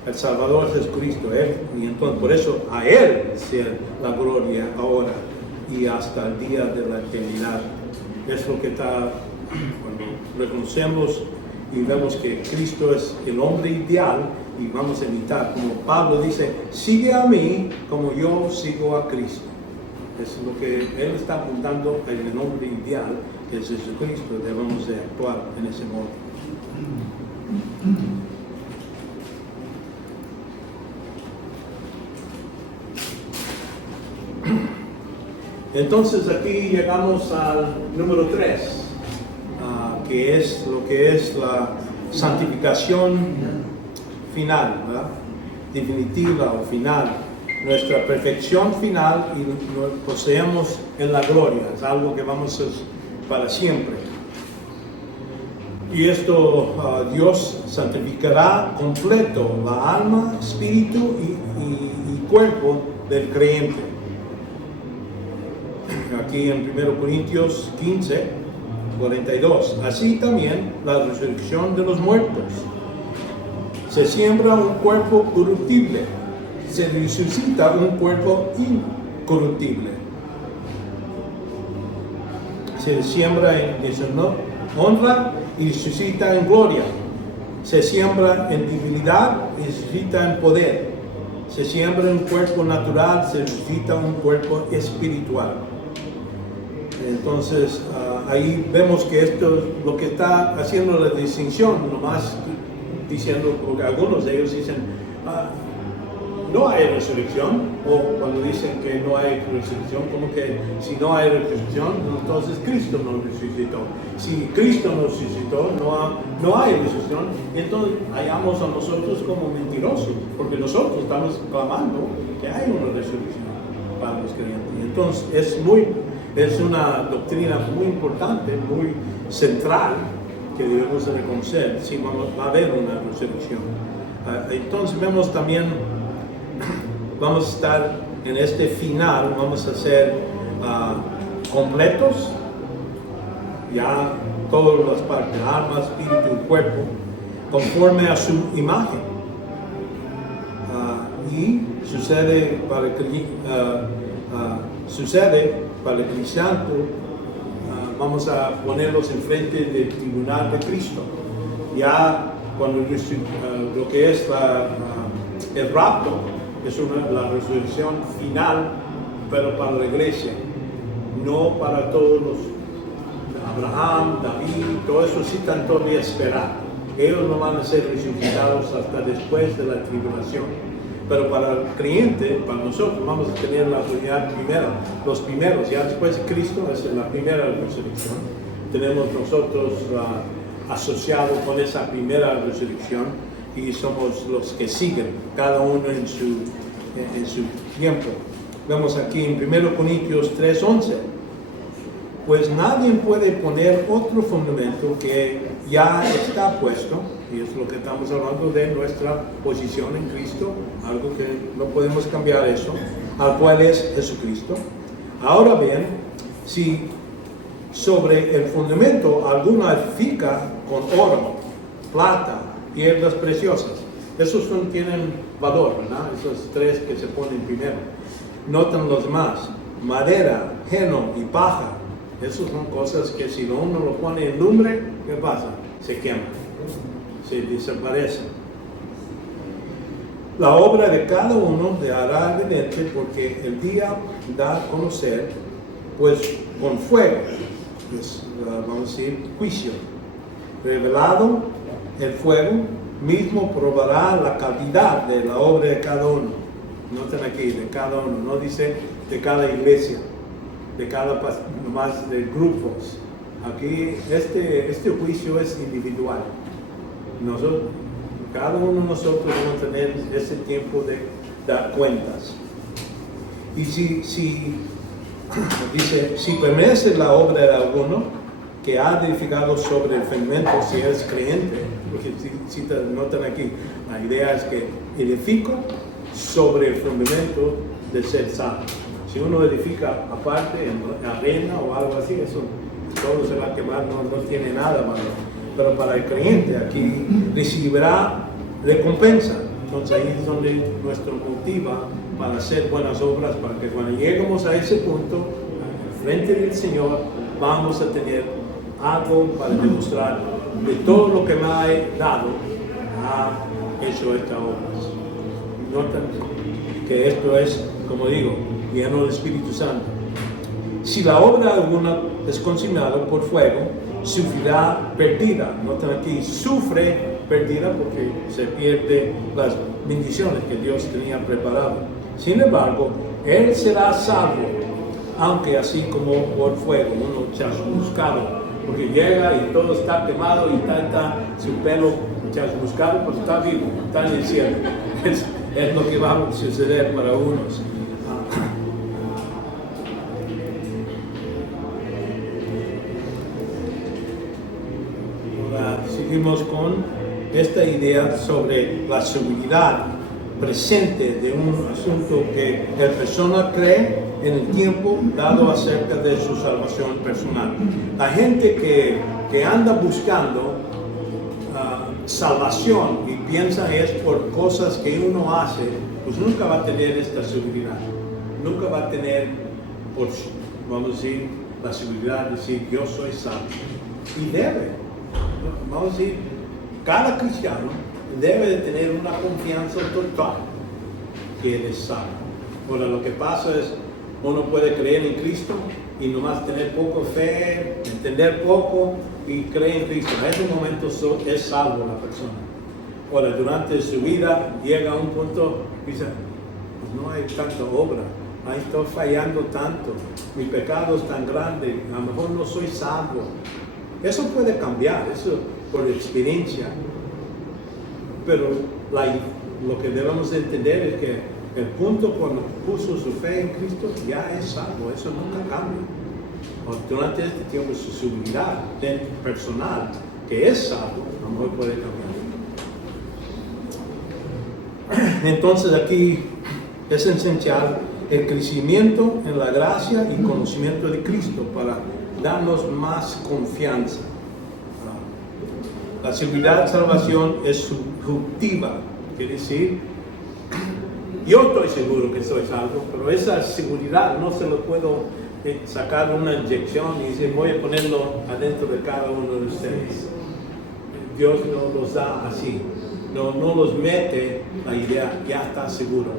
El Salvador es Cristo, Él, y entonces por eso a Él sea la gloria ahora y hasta el día de la eternidad. Es lo que está, cuando reconocemos y vemos que Cristo es el hombre ideal y vamos a imitar, como Pablo dice, sigue a mí como yo sigo a Cristo. Es lo que Él está apuntando en el hombre ideal, que es Jesucristo. Debemos de actuar en ese modo. Entonces aquí llegamos al número 3, que es lo que es la santificación final, ¿verdad? Definitiva o final. Nuestra perfección final y lo poseemos en la gloria. Es algo que vamos a para siempre. Y esto Dios santificará completo la alma, espíritu y cuerpo del creyente. Aquí en 1 Corintios 15, 42. Así también la resurrección de los muertos. Se siembra un cuerpo corruptible, se resucita un cuerpo incorruptible. Se siembra en deshonra y resucita en gloria. Se siembra en debilidad y resucita en poder. Se siembra un cuerpo natural, se resucita un cuerpo espiritual. Entonces, ahí vemos que esto lo que está haciendo la distinción, nomás diciendo, porque algunos de ellos dicen, no hay resurrección, o cuando dicen que no hay resurrección, como que si no hay resurrección, entonces Cristo no resucitó. Si Cristo no resucitó, no hay resurrección, entonces hallamos a nosotros como mentirosos, porque nosotros estamos clamando que hay una resurrección para los creyentes. Entonces es una doctrina muy importante, muy central, que debemos reconocer si va a haber una resurrección. Entonces vemos también, vamos a estar en este final, vamos a ser completos, ya todas las partes, alma, espíritu y cuerpo, conforme a su imagen. Y sucede para el cristiano, vamos a ponerlos enfrente del tribunal de Cristo. Ya cuando lo que es el rapto es la resurrección final, pero para la iglesia, no para todos los Abraham, David, todo eso sí están todavía esperando. Ellos no van a ser resucitados hasta después de la tribulación. Pero para el creyente, para nosotros, vamos a tener la unidad primera, los primeros, ya después de Cristo es la primera resurrección. Tenemos nosotros asociados con esa primera resurrección y somos los que siguen, cada uno en su tiempo. Vemos aquí en 1 Corintios 3:11. Pues nadie puede poner otro fundamento que ya está puesto, y es lo que estamos hablando de nuestra posición en Cristo, algo que no podemos cambiar eso, al cual es Jesucristo. Ahora bien, si sobre el fundamento alguno edifica con oro, plata, piedras preciosas, esos tienen valor, ¿verdad? Esos tres que se ponen primero. Notan los demás: madera, heno y paja. Esas son cosas que si uno lo pone en lumbre, ¿qué pasa? Se quema, se desaparece. La obra de cada uno se hará evidente, porque el día da a conocer, pues con fuego, pues, vamos a decir, juicio. Revelado el fuego mismo probará la calidad de la obra de cada uno. Noten aquí, de cada uno, no dice de cada iglesia, de cada más de grupos. Aquí este juicio es individual. Cada uno de nosotros vamos a tener ese tiempo de dar cuentas. Y si permanece la obra de alguno que ha edificado sobre el fundamento, si es creyente, porque si notan aquí, la idea es que edifico sobre el fundamento de ser salvo. Si uno edifica aparte en arena o algo así, eso todo se va a quemar, no tiene nada valor. Pero para el creyente aquí recibirá recompensa. Entonces ahí es donde nuestro motiva para hacer buenas obras, para que cuando lleguemos a ese punto, frente del Señor, vamos a tener algo para demostrar de todo lo que me ha dado, ha hecho estas obras. Notan que esto es, como digo, lleno del Espíritu Santo. Si la obra alguna es consumada por fuego, sufrirá pérdida. Noten aquí, sufre pérdida porque se pierde las bendiciones que Dios tenía preparado. Sin embargo, él será salvo, aunque así como por fuego, uno chasmuscado, porque llega y todo está quemado y está su pelo chasmuscado, pero está vivo, está en el cielo. Es lo que va a suceder para unos. Seguimos con esta idea sobre la seguridad presente de un asunto que la persona cree en el tiempo dado acerca de su salvación personal. La gente que anda buscando salvación y piensa es por cosas que uno hace, pues nunca va a tener esta seguridad. Nunca va a tener, pues, vamos a decir, la seguridad de decir yo soy salvo. Y debe. Vamos a decir, cada cristiano debe de tener una confianza total que él es salvo. Ahora, lo que pasa es, uno puede creer en Cristo y nomás tener poco fe, entender poco y creer en Cristo. En ese momento es salvo la persona. Ahora, durante su vida llega a un punto y dice, pues no hay tanta obra, ahí estoy fallando tanto, mi pecado es tan grande, a lo mejor no soy salvo. Eso puede cambiar, eso por experiencia. Pero lo que debemos entender es que el punto cuando puso su fe en Cristo ya es salvo, eso nunca cambia. Durante este tiempo su seguridad personal, que es salvo, a lo mejor puede cambiar. Entonces aquí es esencial el crecimiento en la gracia y conocimiento de Cristo para darnos más confianza. La seguridad de salvación es subjetiva, quiere decir, yo estoy seguro que soy salvo, pero esa seguridad no se lo puedo sacar una inyección y decir voy a ponerlo adentro de cada uno de ustedes. Dios no los da así, no los mete la idea, ya está seguro.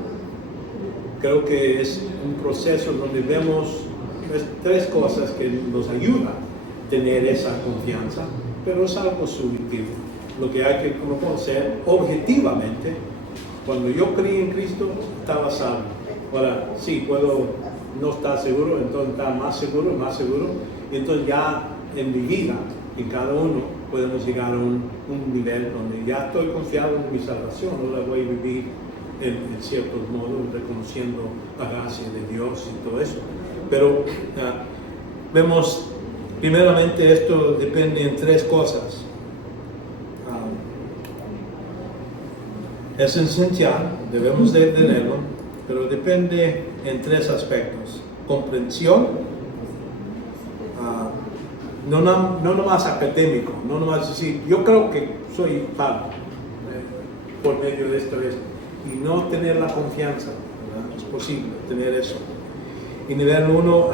Creo que es un proceso donde vemos tres cosas que nos ayudan a tener esa confianza, pero es algo subjetivo. Lo que hay que conocer objetivamente, cuando yo creí en Cristo, estaba salvo. Ahora, sí, puedo no estar seguro, entonces estar más seguro, y entonces ya en mi vida, en cada uno, podemos llegar a un nivel donde ya estoy confiado en mi salvación, ahora voy a vivir en ciertos modos, reconociendo la gracia de Dios y todo eso. Pero vemos, primeramente, esto depende en tres cosas. Es esencial, debemos de tenerlo, pero depende en tres aspectos. Comprensión, no nomás académico, no nomás decir, yo creo que soy salvo por medio de esto, y no tener la confianza, ¿verdad? Es posible tener eso. Y nivel 1,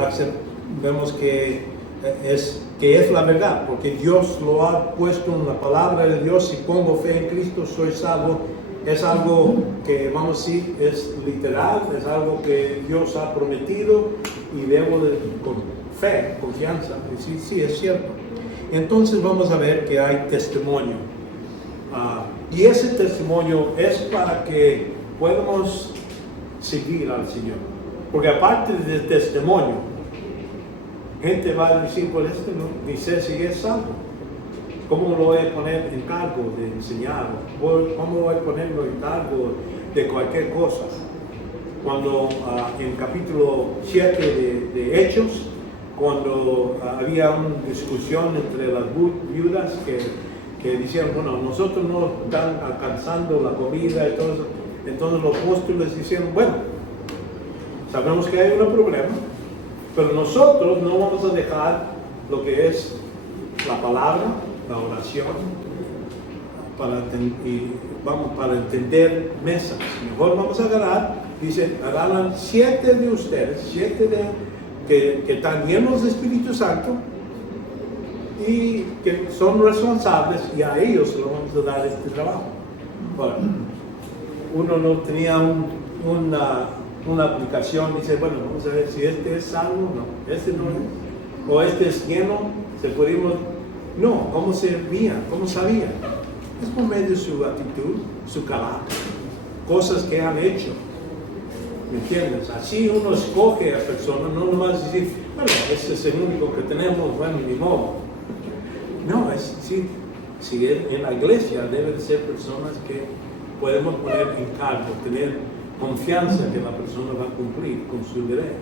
vemos que es la verdad, porque Dios lo ha puesto en la palabra de Dios. Si pongo fe en Cristo, soy salvo. Es algo que, vamos a decir, es literal, es algo que Dios ha prometido y debo con fe, confianza, decir, sí, es cierto. Entonces vamos a ver que hay testimonio. Y ese testimonio es para que podamos seguir al Señor. Porque aparte del testimonio, gente va a decir, por esto no, ni sé si es salvo. ¿Cómo lo voy a poner en cargo de enseñar? ¿Cómo voy a ponerlo en cargo de cualquier cosa? Cuando en capítulo 7 de Hechos, cuando había una discusión entre las viudas que decían, bueno, nosotros no están alcanzando la comida y todo eso. Entonces los apóstoles decían, bueno, sabemos que hay un problema, pero nosotros no vamos a dejar lo que es la palabra, la oración, para entender mesas. Mejor vamos a agarrar, dice, agarran 7 de ustedes, 7 que están llenos de Espíritu Santo y que son responsables, y a ellos le vamos a dar este trabajo. Ahora, uno no tenía una aplicación, dice, bueno, vamos a ver si este es salvo o no, este no es, o este es lleno, no, ¿cómo servía? ¿Cómo sabía? Es por medio de su actitud, su carácter, cosas que han hecho. ¿Me entiendes? Así uno escoge a personas, no nomás decir, bueno, este es el único que tenemos, bueno, ni modo. No, si en la iglesia deben ser personas que podemos poner en cargo, tener confianza que la persona va a cumplir con su deber.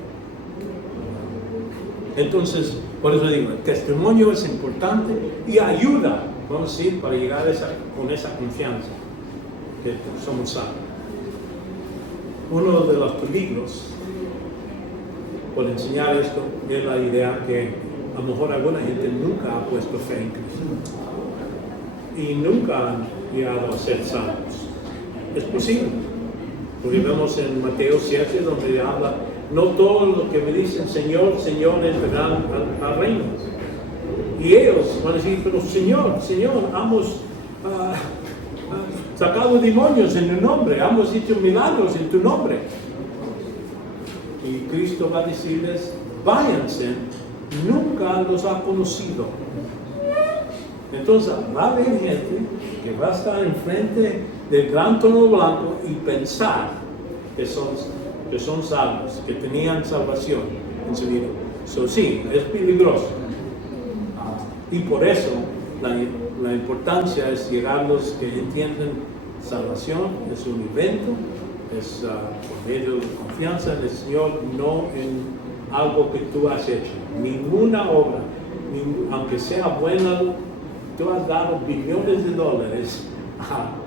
Entonces, por eso digo, el testimonio es importante y ayuda, vamos a decir, para llegar con esa confianza que somos salvos. Uno de los peligros por enseñar esto es la idea que a lo mejor alguna gente nunca ha puesto fe en Cristo y nunca han llegado a ser salvos. Es posible, porque vemos en Mateo 7 donde habla, no todos los que me dicen Señor, Señor entrarán al reino. Y ellos van a decir, pero Señor, hemos sacado demonios en tu nombre, hemos hecho milagros en tu nombre. Y Cristo va a decirles, váyanse, nunca los ha conocido. Entonces va a haber gente que va a estar enfrente del gran trono blanco y pensar que son salvos, que tenían salvación en su vida. So, sí, es peligroso. Y por eso la importancia es llegar a los que entienden salvación, es un evento, es por medio de confianza en el Señor, no en algo que tú has hecho. Ninguna obra, aunque sea buena, tú has dado billones de dólares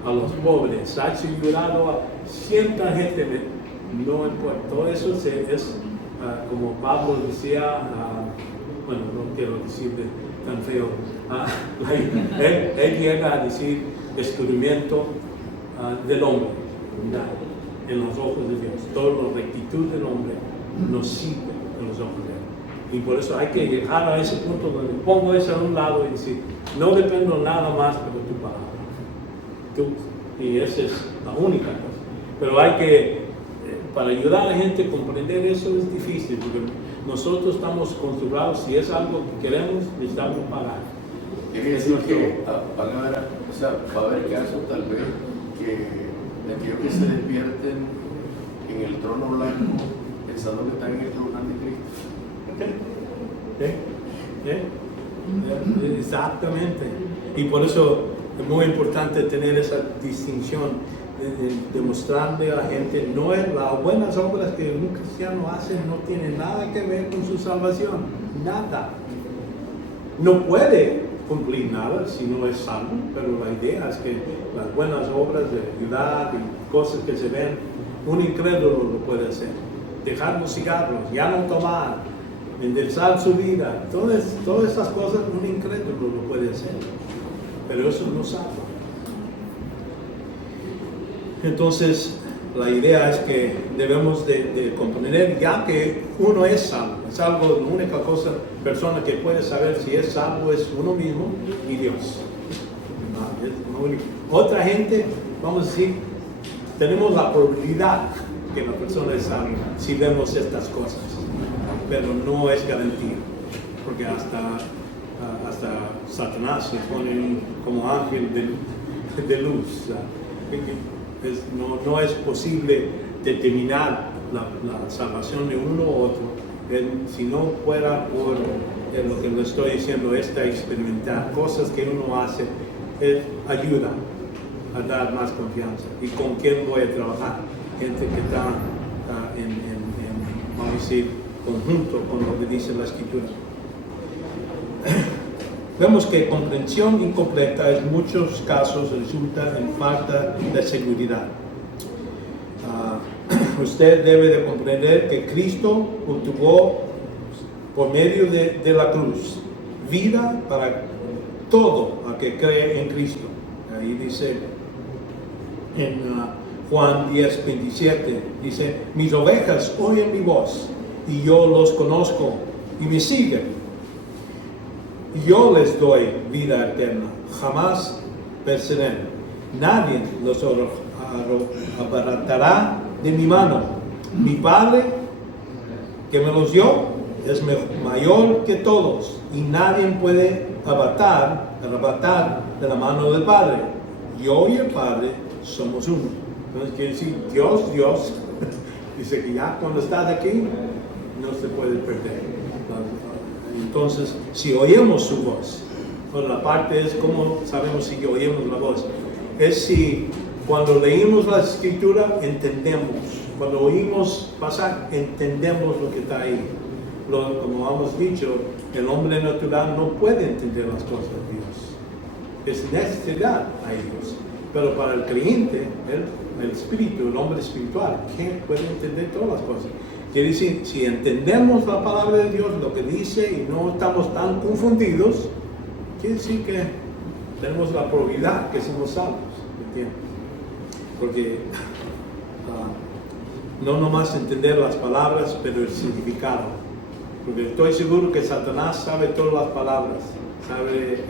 a los pobres, has ayudado a cierta gente, no importa. Todo eso es, como Pablo decía, bueno, no quiero decirle tan feo, él llega a decir descubrimiento del hombre, ¿verdad? En los ojos de Dios. Toda la rectitud del hombre nos sirve en los ojos de Él. Y por eso hay que llegar a ese punto donde pongo eso a un lado y decir, no dependo nada más de tu palabra. Y esa es la única cosa. Pero hay que, para ayudar a la gente a comprender eso es difícil, porque nosotros estamos controlados, si es algo que queremos, necesitamos pagar. Es decir que van a haber, o sea, va a haber casos tal vez de aquellos que se despierten en el trono blanco pensando que están en el tribunal de Cristo. Exactamente. Y por eso es muy importante tener esa distinción, de mostrarle a la gente, no es las buenas obras que un cristiano hace, no tienen nada que ver con su salvación, nada. No puede cumplir nada si no es salvo, pero la idea es que las buenas obras de ayudar y cosas que se ven, un incrédulo lo puede hacer. Dejar los cigarros, ya no tomar, enderezar su vida, todas esas cosas un incrédulo lo puede hacer, pero eso no salva. Entonces, la idea es que debemos de comprender, ya que uno es salvo, es algo, la única persona que puede saber si es salvo es uno mismo y Dios. Otra gente, vamos a decir, tenemos la probabilidad que la persona es salva si vemos estas cosas, pero no es garantía, porque hasta Satanás se pone como ángel de luz. No es posible determinar la salvación de uno u otro, si no fuera por lo que le estoy diciendo, experimentar cosas que uno hace, ayuda a dar más confianza. ¿Y con quién voy a trabajar? Gente que está vamos a decir, conjunto con lo que dice la Escritura. Vemos que comprensión incompleta en muchos casos resulta en falta de seguridad. Usted debe de comprender que Cristo obtuvo por medio de la cruz vida para todo el que cree en Cristo. Ahí dice en Juan 10:27, dice, mis ovejas oyen mi voz y yo los conozco y me siguen. Yo les doy vida eterna, jamás perecerán. Nadie los arrebatará de mi mano. Mi Padre que me los dio es mayor que todos y nadie puede arrebatar de la mano del Padre. Yo y el Padre somos uno. Entonces quiere decir, Dios, dice que ya cuando estás aquí no se puede perder. Entonces, si oímos su voz, bueno, la parte es cómo sabemos si oímos la voz. Es si cuando leímos la Escritura entendemos, cuando oímos pasar entendemos lo que está ahí. Como hemos dicho, el hombre natural no puede entender las cosas de Dios. Es necesidad a ellos. Pero para el creyente, el espíritu, el hombre espiritual, ¿quién puede entender todas las cosas? Quiere decir, si entendemos la palabra de Dios, lo que dice, y no estamos tan confundidos, quiere decir que tenemos la probabilidad que somos salvos, ¿entiendes? Porque no nomás entender las palabras, pero el significado. Porque estoy seguro que Satanás sabe todas las palabras, sabe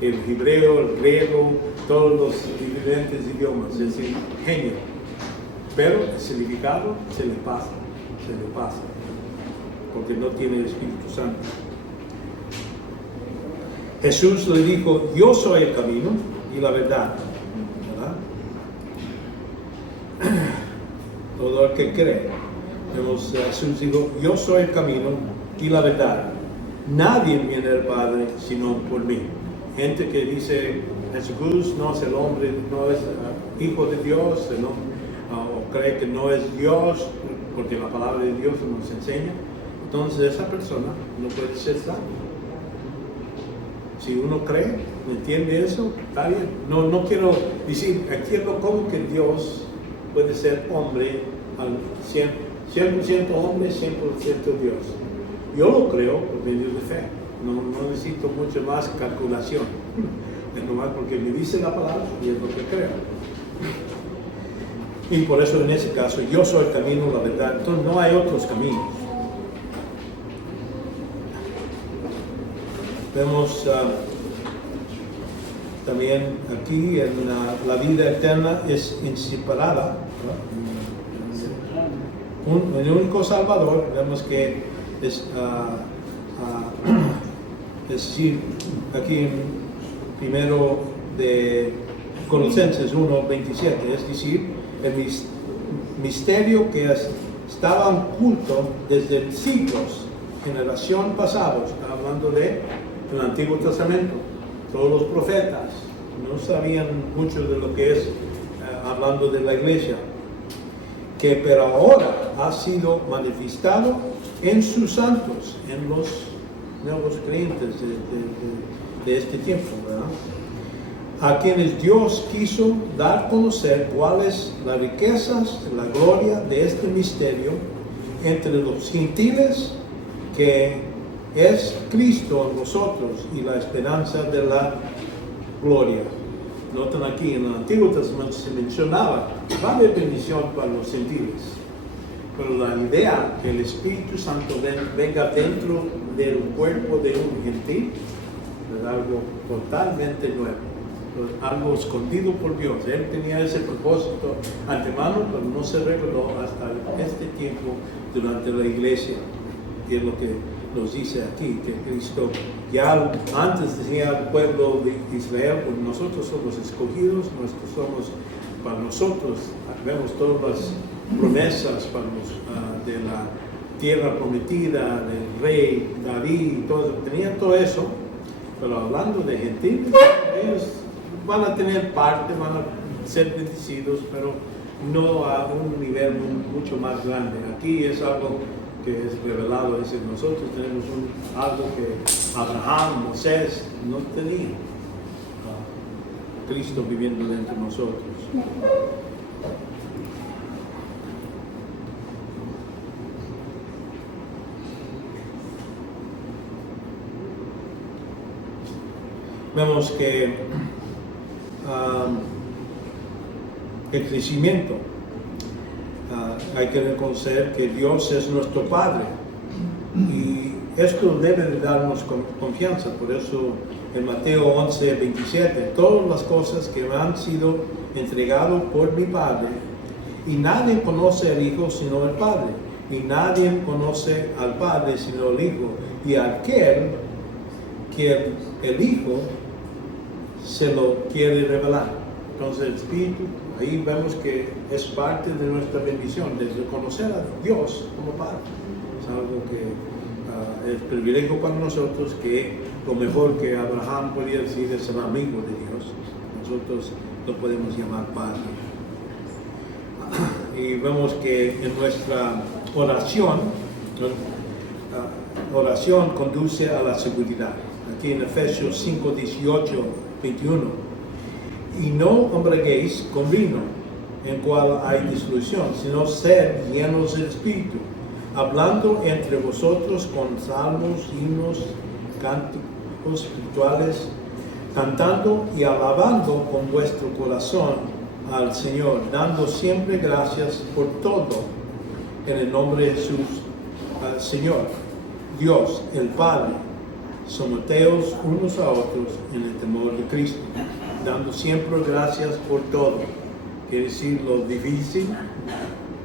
el hebreo, el griego, todos los diferentes idiomas, es decir, genio. Pero el significado se le pasa. porque no tiene el Espíritu Santo. Jesús le dijo, yo soy el camino y la verdad, ¿verdad? Todo el que cree. Jesús dijo, yo soy el camino y la verdad. Nadie viene al Padre sino por mí. Gente que dice, Jesús no es el hombre, no es hijo de Dios, ¿no? O cree que no es Dios, porque la palabra de Dios nos enseña. Entonces esa persona no puede ser salva. Si uno cree, entiende eso, está bien. No quiero decir, entiendo cómo que Dios puede ser hombre al 100% hombre, 100% Dios. Yo lo creo por medio de fe. No necesito mucho más calculación. Es nomás porque me dice la palabra y es lo que creo. Y por eso en ese caso, yo soy el camino, la verdad. Entonces no hay otros caminos. Vemos también aquí en la vida eterna es inseparada. El único Salvador, vemos que es decir, aquí en primero de Colosenses 1:27, es decir, el misterio que estaba oculto desde siglos, generación pasados, hablando de el Antiguo Testamento. Todos los profetas no sabían mucho de lo que es hablando de la iglesia, que pero ahora ha sido manifestado en sus santos, en los nuevos creyentes de este tiempo, ¿verdad? A quienes Dios quiso dar a conocer cuáles las riquezas, la gloria de este misterio entre los gentiles, que es Cristo en vosotros y la esperanza de la gloria. Notan aquí en el Antiguo Testamento se mencionaba va a haber bendición para los gentiles, pero la idea que el Espíritu Santo venga dentro del cuerpo de un gentil es algo totalmente nuevo, algo escondido por Dios. Él tenía ese propósito antemano, pero no se reveló hasta este tiempo durante la iglesia. Y es lo que nos dice aquí, que Cristo ya antes decía al pueblo de Israel, pues nosotros somos escogidos, para nosotros vemos todas las promesas para de la tierra prometida, del rey David, tenían todo eso, pero hablando de gentiles, ellos van a tener parte, van a ser bendecidos, pero no a un nivel mucho más grande. Aquí es algo que es revelado, es decir, nosotros tenemos algo que Abraham, Moisés no tenían. Cristo viviendo dentro de nosotros. Vemos que el crecimiento, hay que reconocer que Dios es nuestro Padre y esto debe de darnos confianza. Por eso en Mateo 11:27, todas las cosas que me han sido entregadas por mi Padre, y nadie conoce al Hijo sino el Padre, y nadie conoce al Padre sino el Hijo, y aquel que el Hijo se lo quiere revelar. Entonces el Espíritu, ahí vemos que es parte de nuestra bendición, de reconocer a Dios como Padre. Es algo que es privilegio para nosotros, que lo mejor que Abraham podía decir es ser amigo de Dios. Nosotros lo podemos llamar Padre. Y vemos que en nuestra oración conduce a la seguridad. Aquí en Efesios 5:18-21. Y no embriaguéis con vino, en cual hay disolución, sino sed llenos del Espíritu, hablando entre vosotros con salmos, himnos, cánticos espirituales, cantando y alabando con vuestro corazón al Señor, dando siempre gracias por todo en el nombre de Jesús, al Señor, Dios, el Padre. Someteos unos a otros en el temor de Cristo, dando siempre gracias por todo. Quiere decir lo difícil,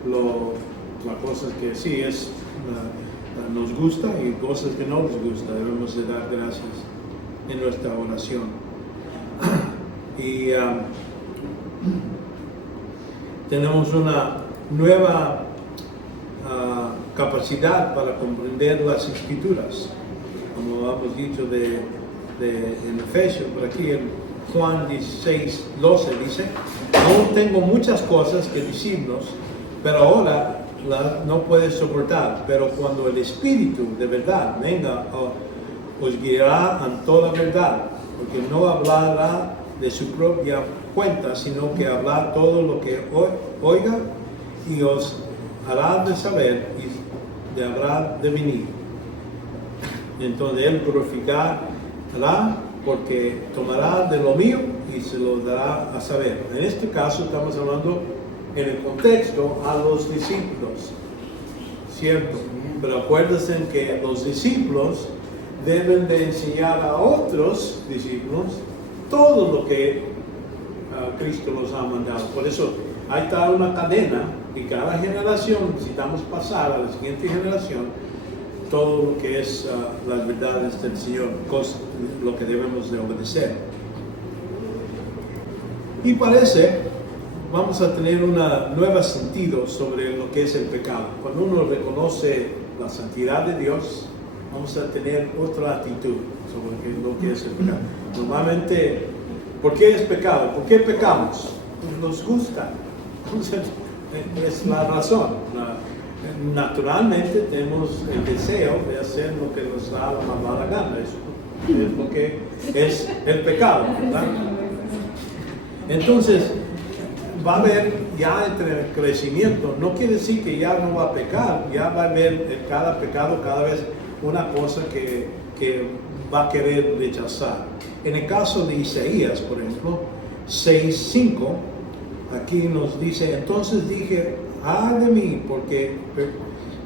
las cosas que sí es nos gusta y cosas que no nos gusta. Debemos de dar gracias en nuestra oración. Y tenemos una nueva capacidad para comprender las Escrituras. Como hemos dicho en Efesios, por aquí en Juan 16, 12 dice: aún tengo muchas cosas que decirnos, pero ahora no puedes soportar. Pero cuando el Espíritu de verdad venga, os guiará en toda verdad, porque no hablará de su propia cuenta, sino que hablará todo lo que oiga y os hará de saber y de habrá de venir. Entonces Él glorificará porque tomará de lo mío y se lo dará a saber. En este caso estamos hablando en el contexto a los discípulos, ¿cierto? Pero acuérdense que los discípulos deben de enseñar a otros discípulos todo lo que Cristo los ha mandado. Por eso hay tal una cadena y cada generación necesitamos pasar a la siguiente generación todo lo que es las verdades del Señor, lo que debemos de obedecer. Y parece, vamos a tener un nuevo sentido sobre lo que es el pecado. Cuando uno reconoce la santidad de Dios, vamos a tener otra actitud sobre lo que es el pecado. Normalmente, ¿por qué es pecado? ¿Por qué pecamos? Pues nos gusta. Entonces, es la razón. Naturalmente tenemos el deseo de hacer lo que nos da la mala gana. Eso es lo que es el pecado, ¿verdad? Entonces, va a haber ya entre crecimiento. No quiere decir que ya no va a pecar, ya va a haber cada pecado cada vez una cosa que va a querer rechazar. En el caso de Isaías, por ejemplo, 6:5, aquí nos dice: entonces dije, ¡ay de mí! Porque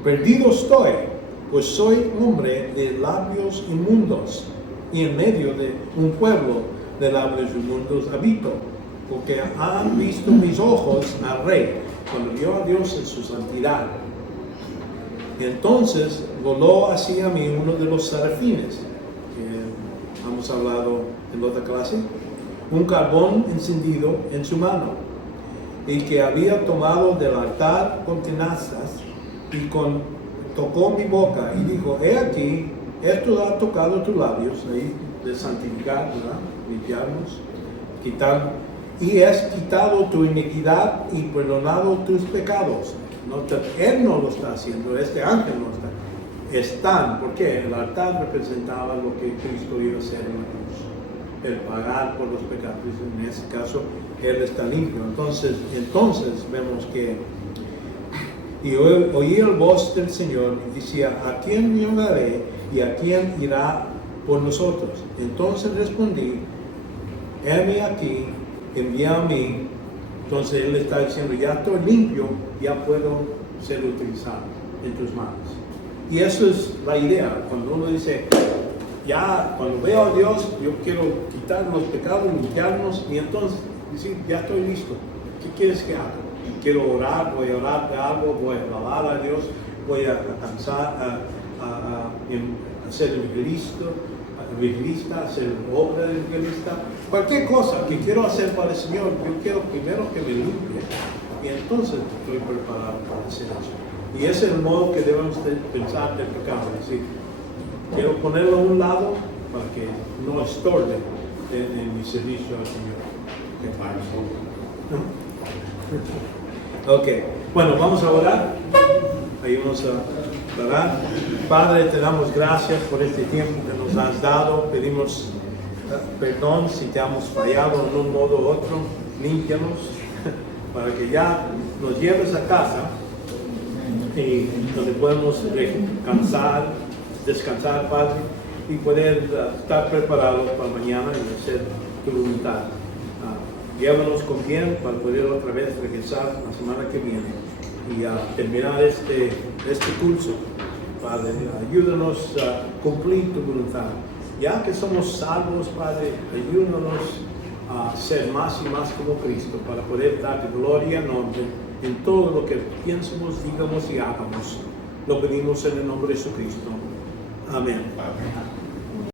perdido estoy, pues soy hombre de labios inmundos, y en medio de un pueblo de labios inmundos habito, porque han visto mis ojos al Rey, cuando vio a Dios en su santidad. Y entonces voló hacia mí uno de los serafines, que hemos hablado en otra clase, un carbón encendido en su mano, y que había tomado del altar con tenazas, y tocó mi boca, y dijo: he aquí, esto ha tocado tus labios, ahí de santificar, ¿verdad? Limpiarnos, quitar, y has quitado tu iniquidad y perdonado tus pecados. Él no lo está haciendo, este ángel no está. Están, porque el altar representaba lo que Cristo iba a hacer en la cruz, el pagar por los pecados. En ese caso, Él está limpio. Entonces vemos que, y oí el voz del Señor y decía: ¿a quién enviaré y a quién irá por nosotros? Entonces respondí: heme aquí, envía a mí. Entonces Él está diciendo: ya estoy limpio, ya puedo ser utilizado en tus manos. Y eso es la idea, cuando uno dice: ya, cuando veo a Dios, yo quiero quitar los pecados, limpiarnos, y entonces decir: ya estoy listo, ¿qué quieres que haga? Quiero orar, voy a orar de algo, voy a alabar a Dios, voy a alcanzar a ser evangelista, hacer obra de evangelista, cualquier cosa que quiero hacer para el Señor, yo quiero primero que me limpie, y entonces estoy preparado para hacer eso. Y ese es el modo que debemos de pensar del pecado, es decir, quiero ponerlo a un lado para que no estorbe en mi servicio al Señor. Ok, bueno, vamos a orar. Ahí vamos a orar. Padre, te damos gracias por este tiempo que nos has dado. Pedimos perdón si te hemos fallado en un modo u otro. Límpianos para que ya nos lleves a casa y donde podemos descansar, Padre, y poder estar preparados para mañana y hacer tu voluntad. Llévanos con bien para poder otra vez regresar la semana que viene y terminar este curso. Padre, ayúdanos a cumplir tu voluntad. Ya que somos salvos, Padre, ayúdanos a ser más y más como Cristo para poder darte gloria y nombre en todo lo que piensemos, digamos y hagamos. Lo pedimos en el nombre de Jesucristo. Amén. Amén.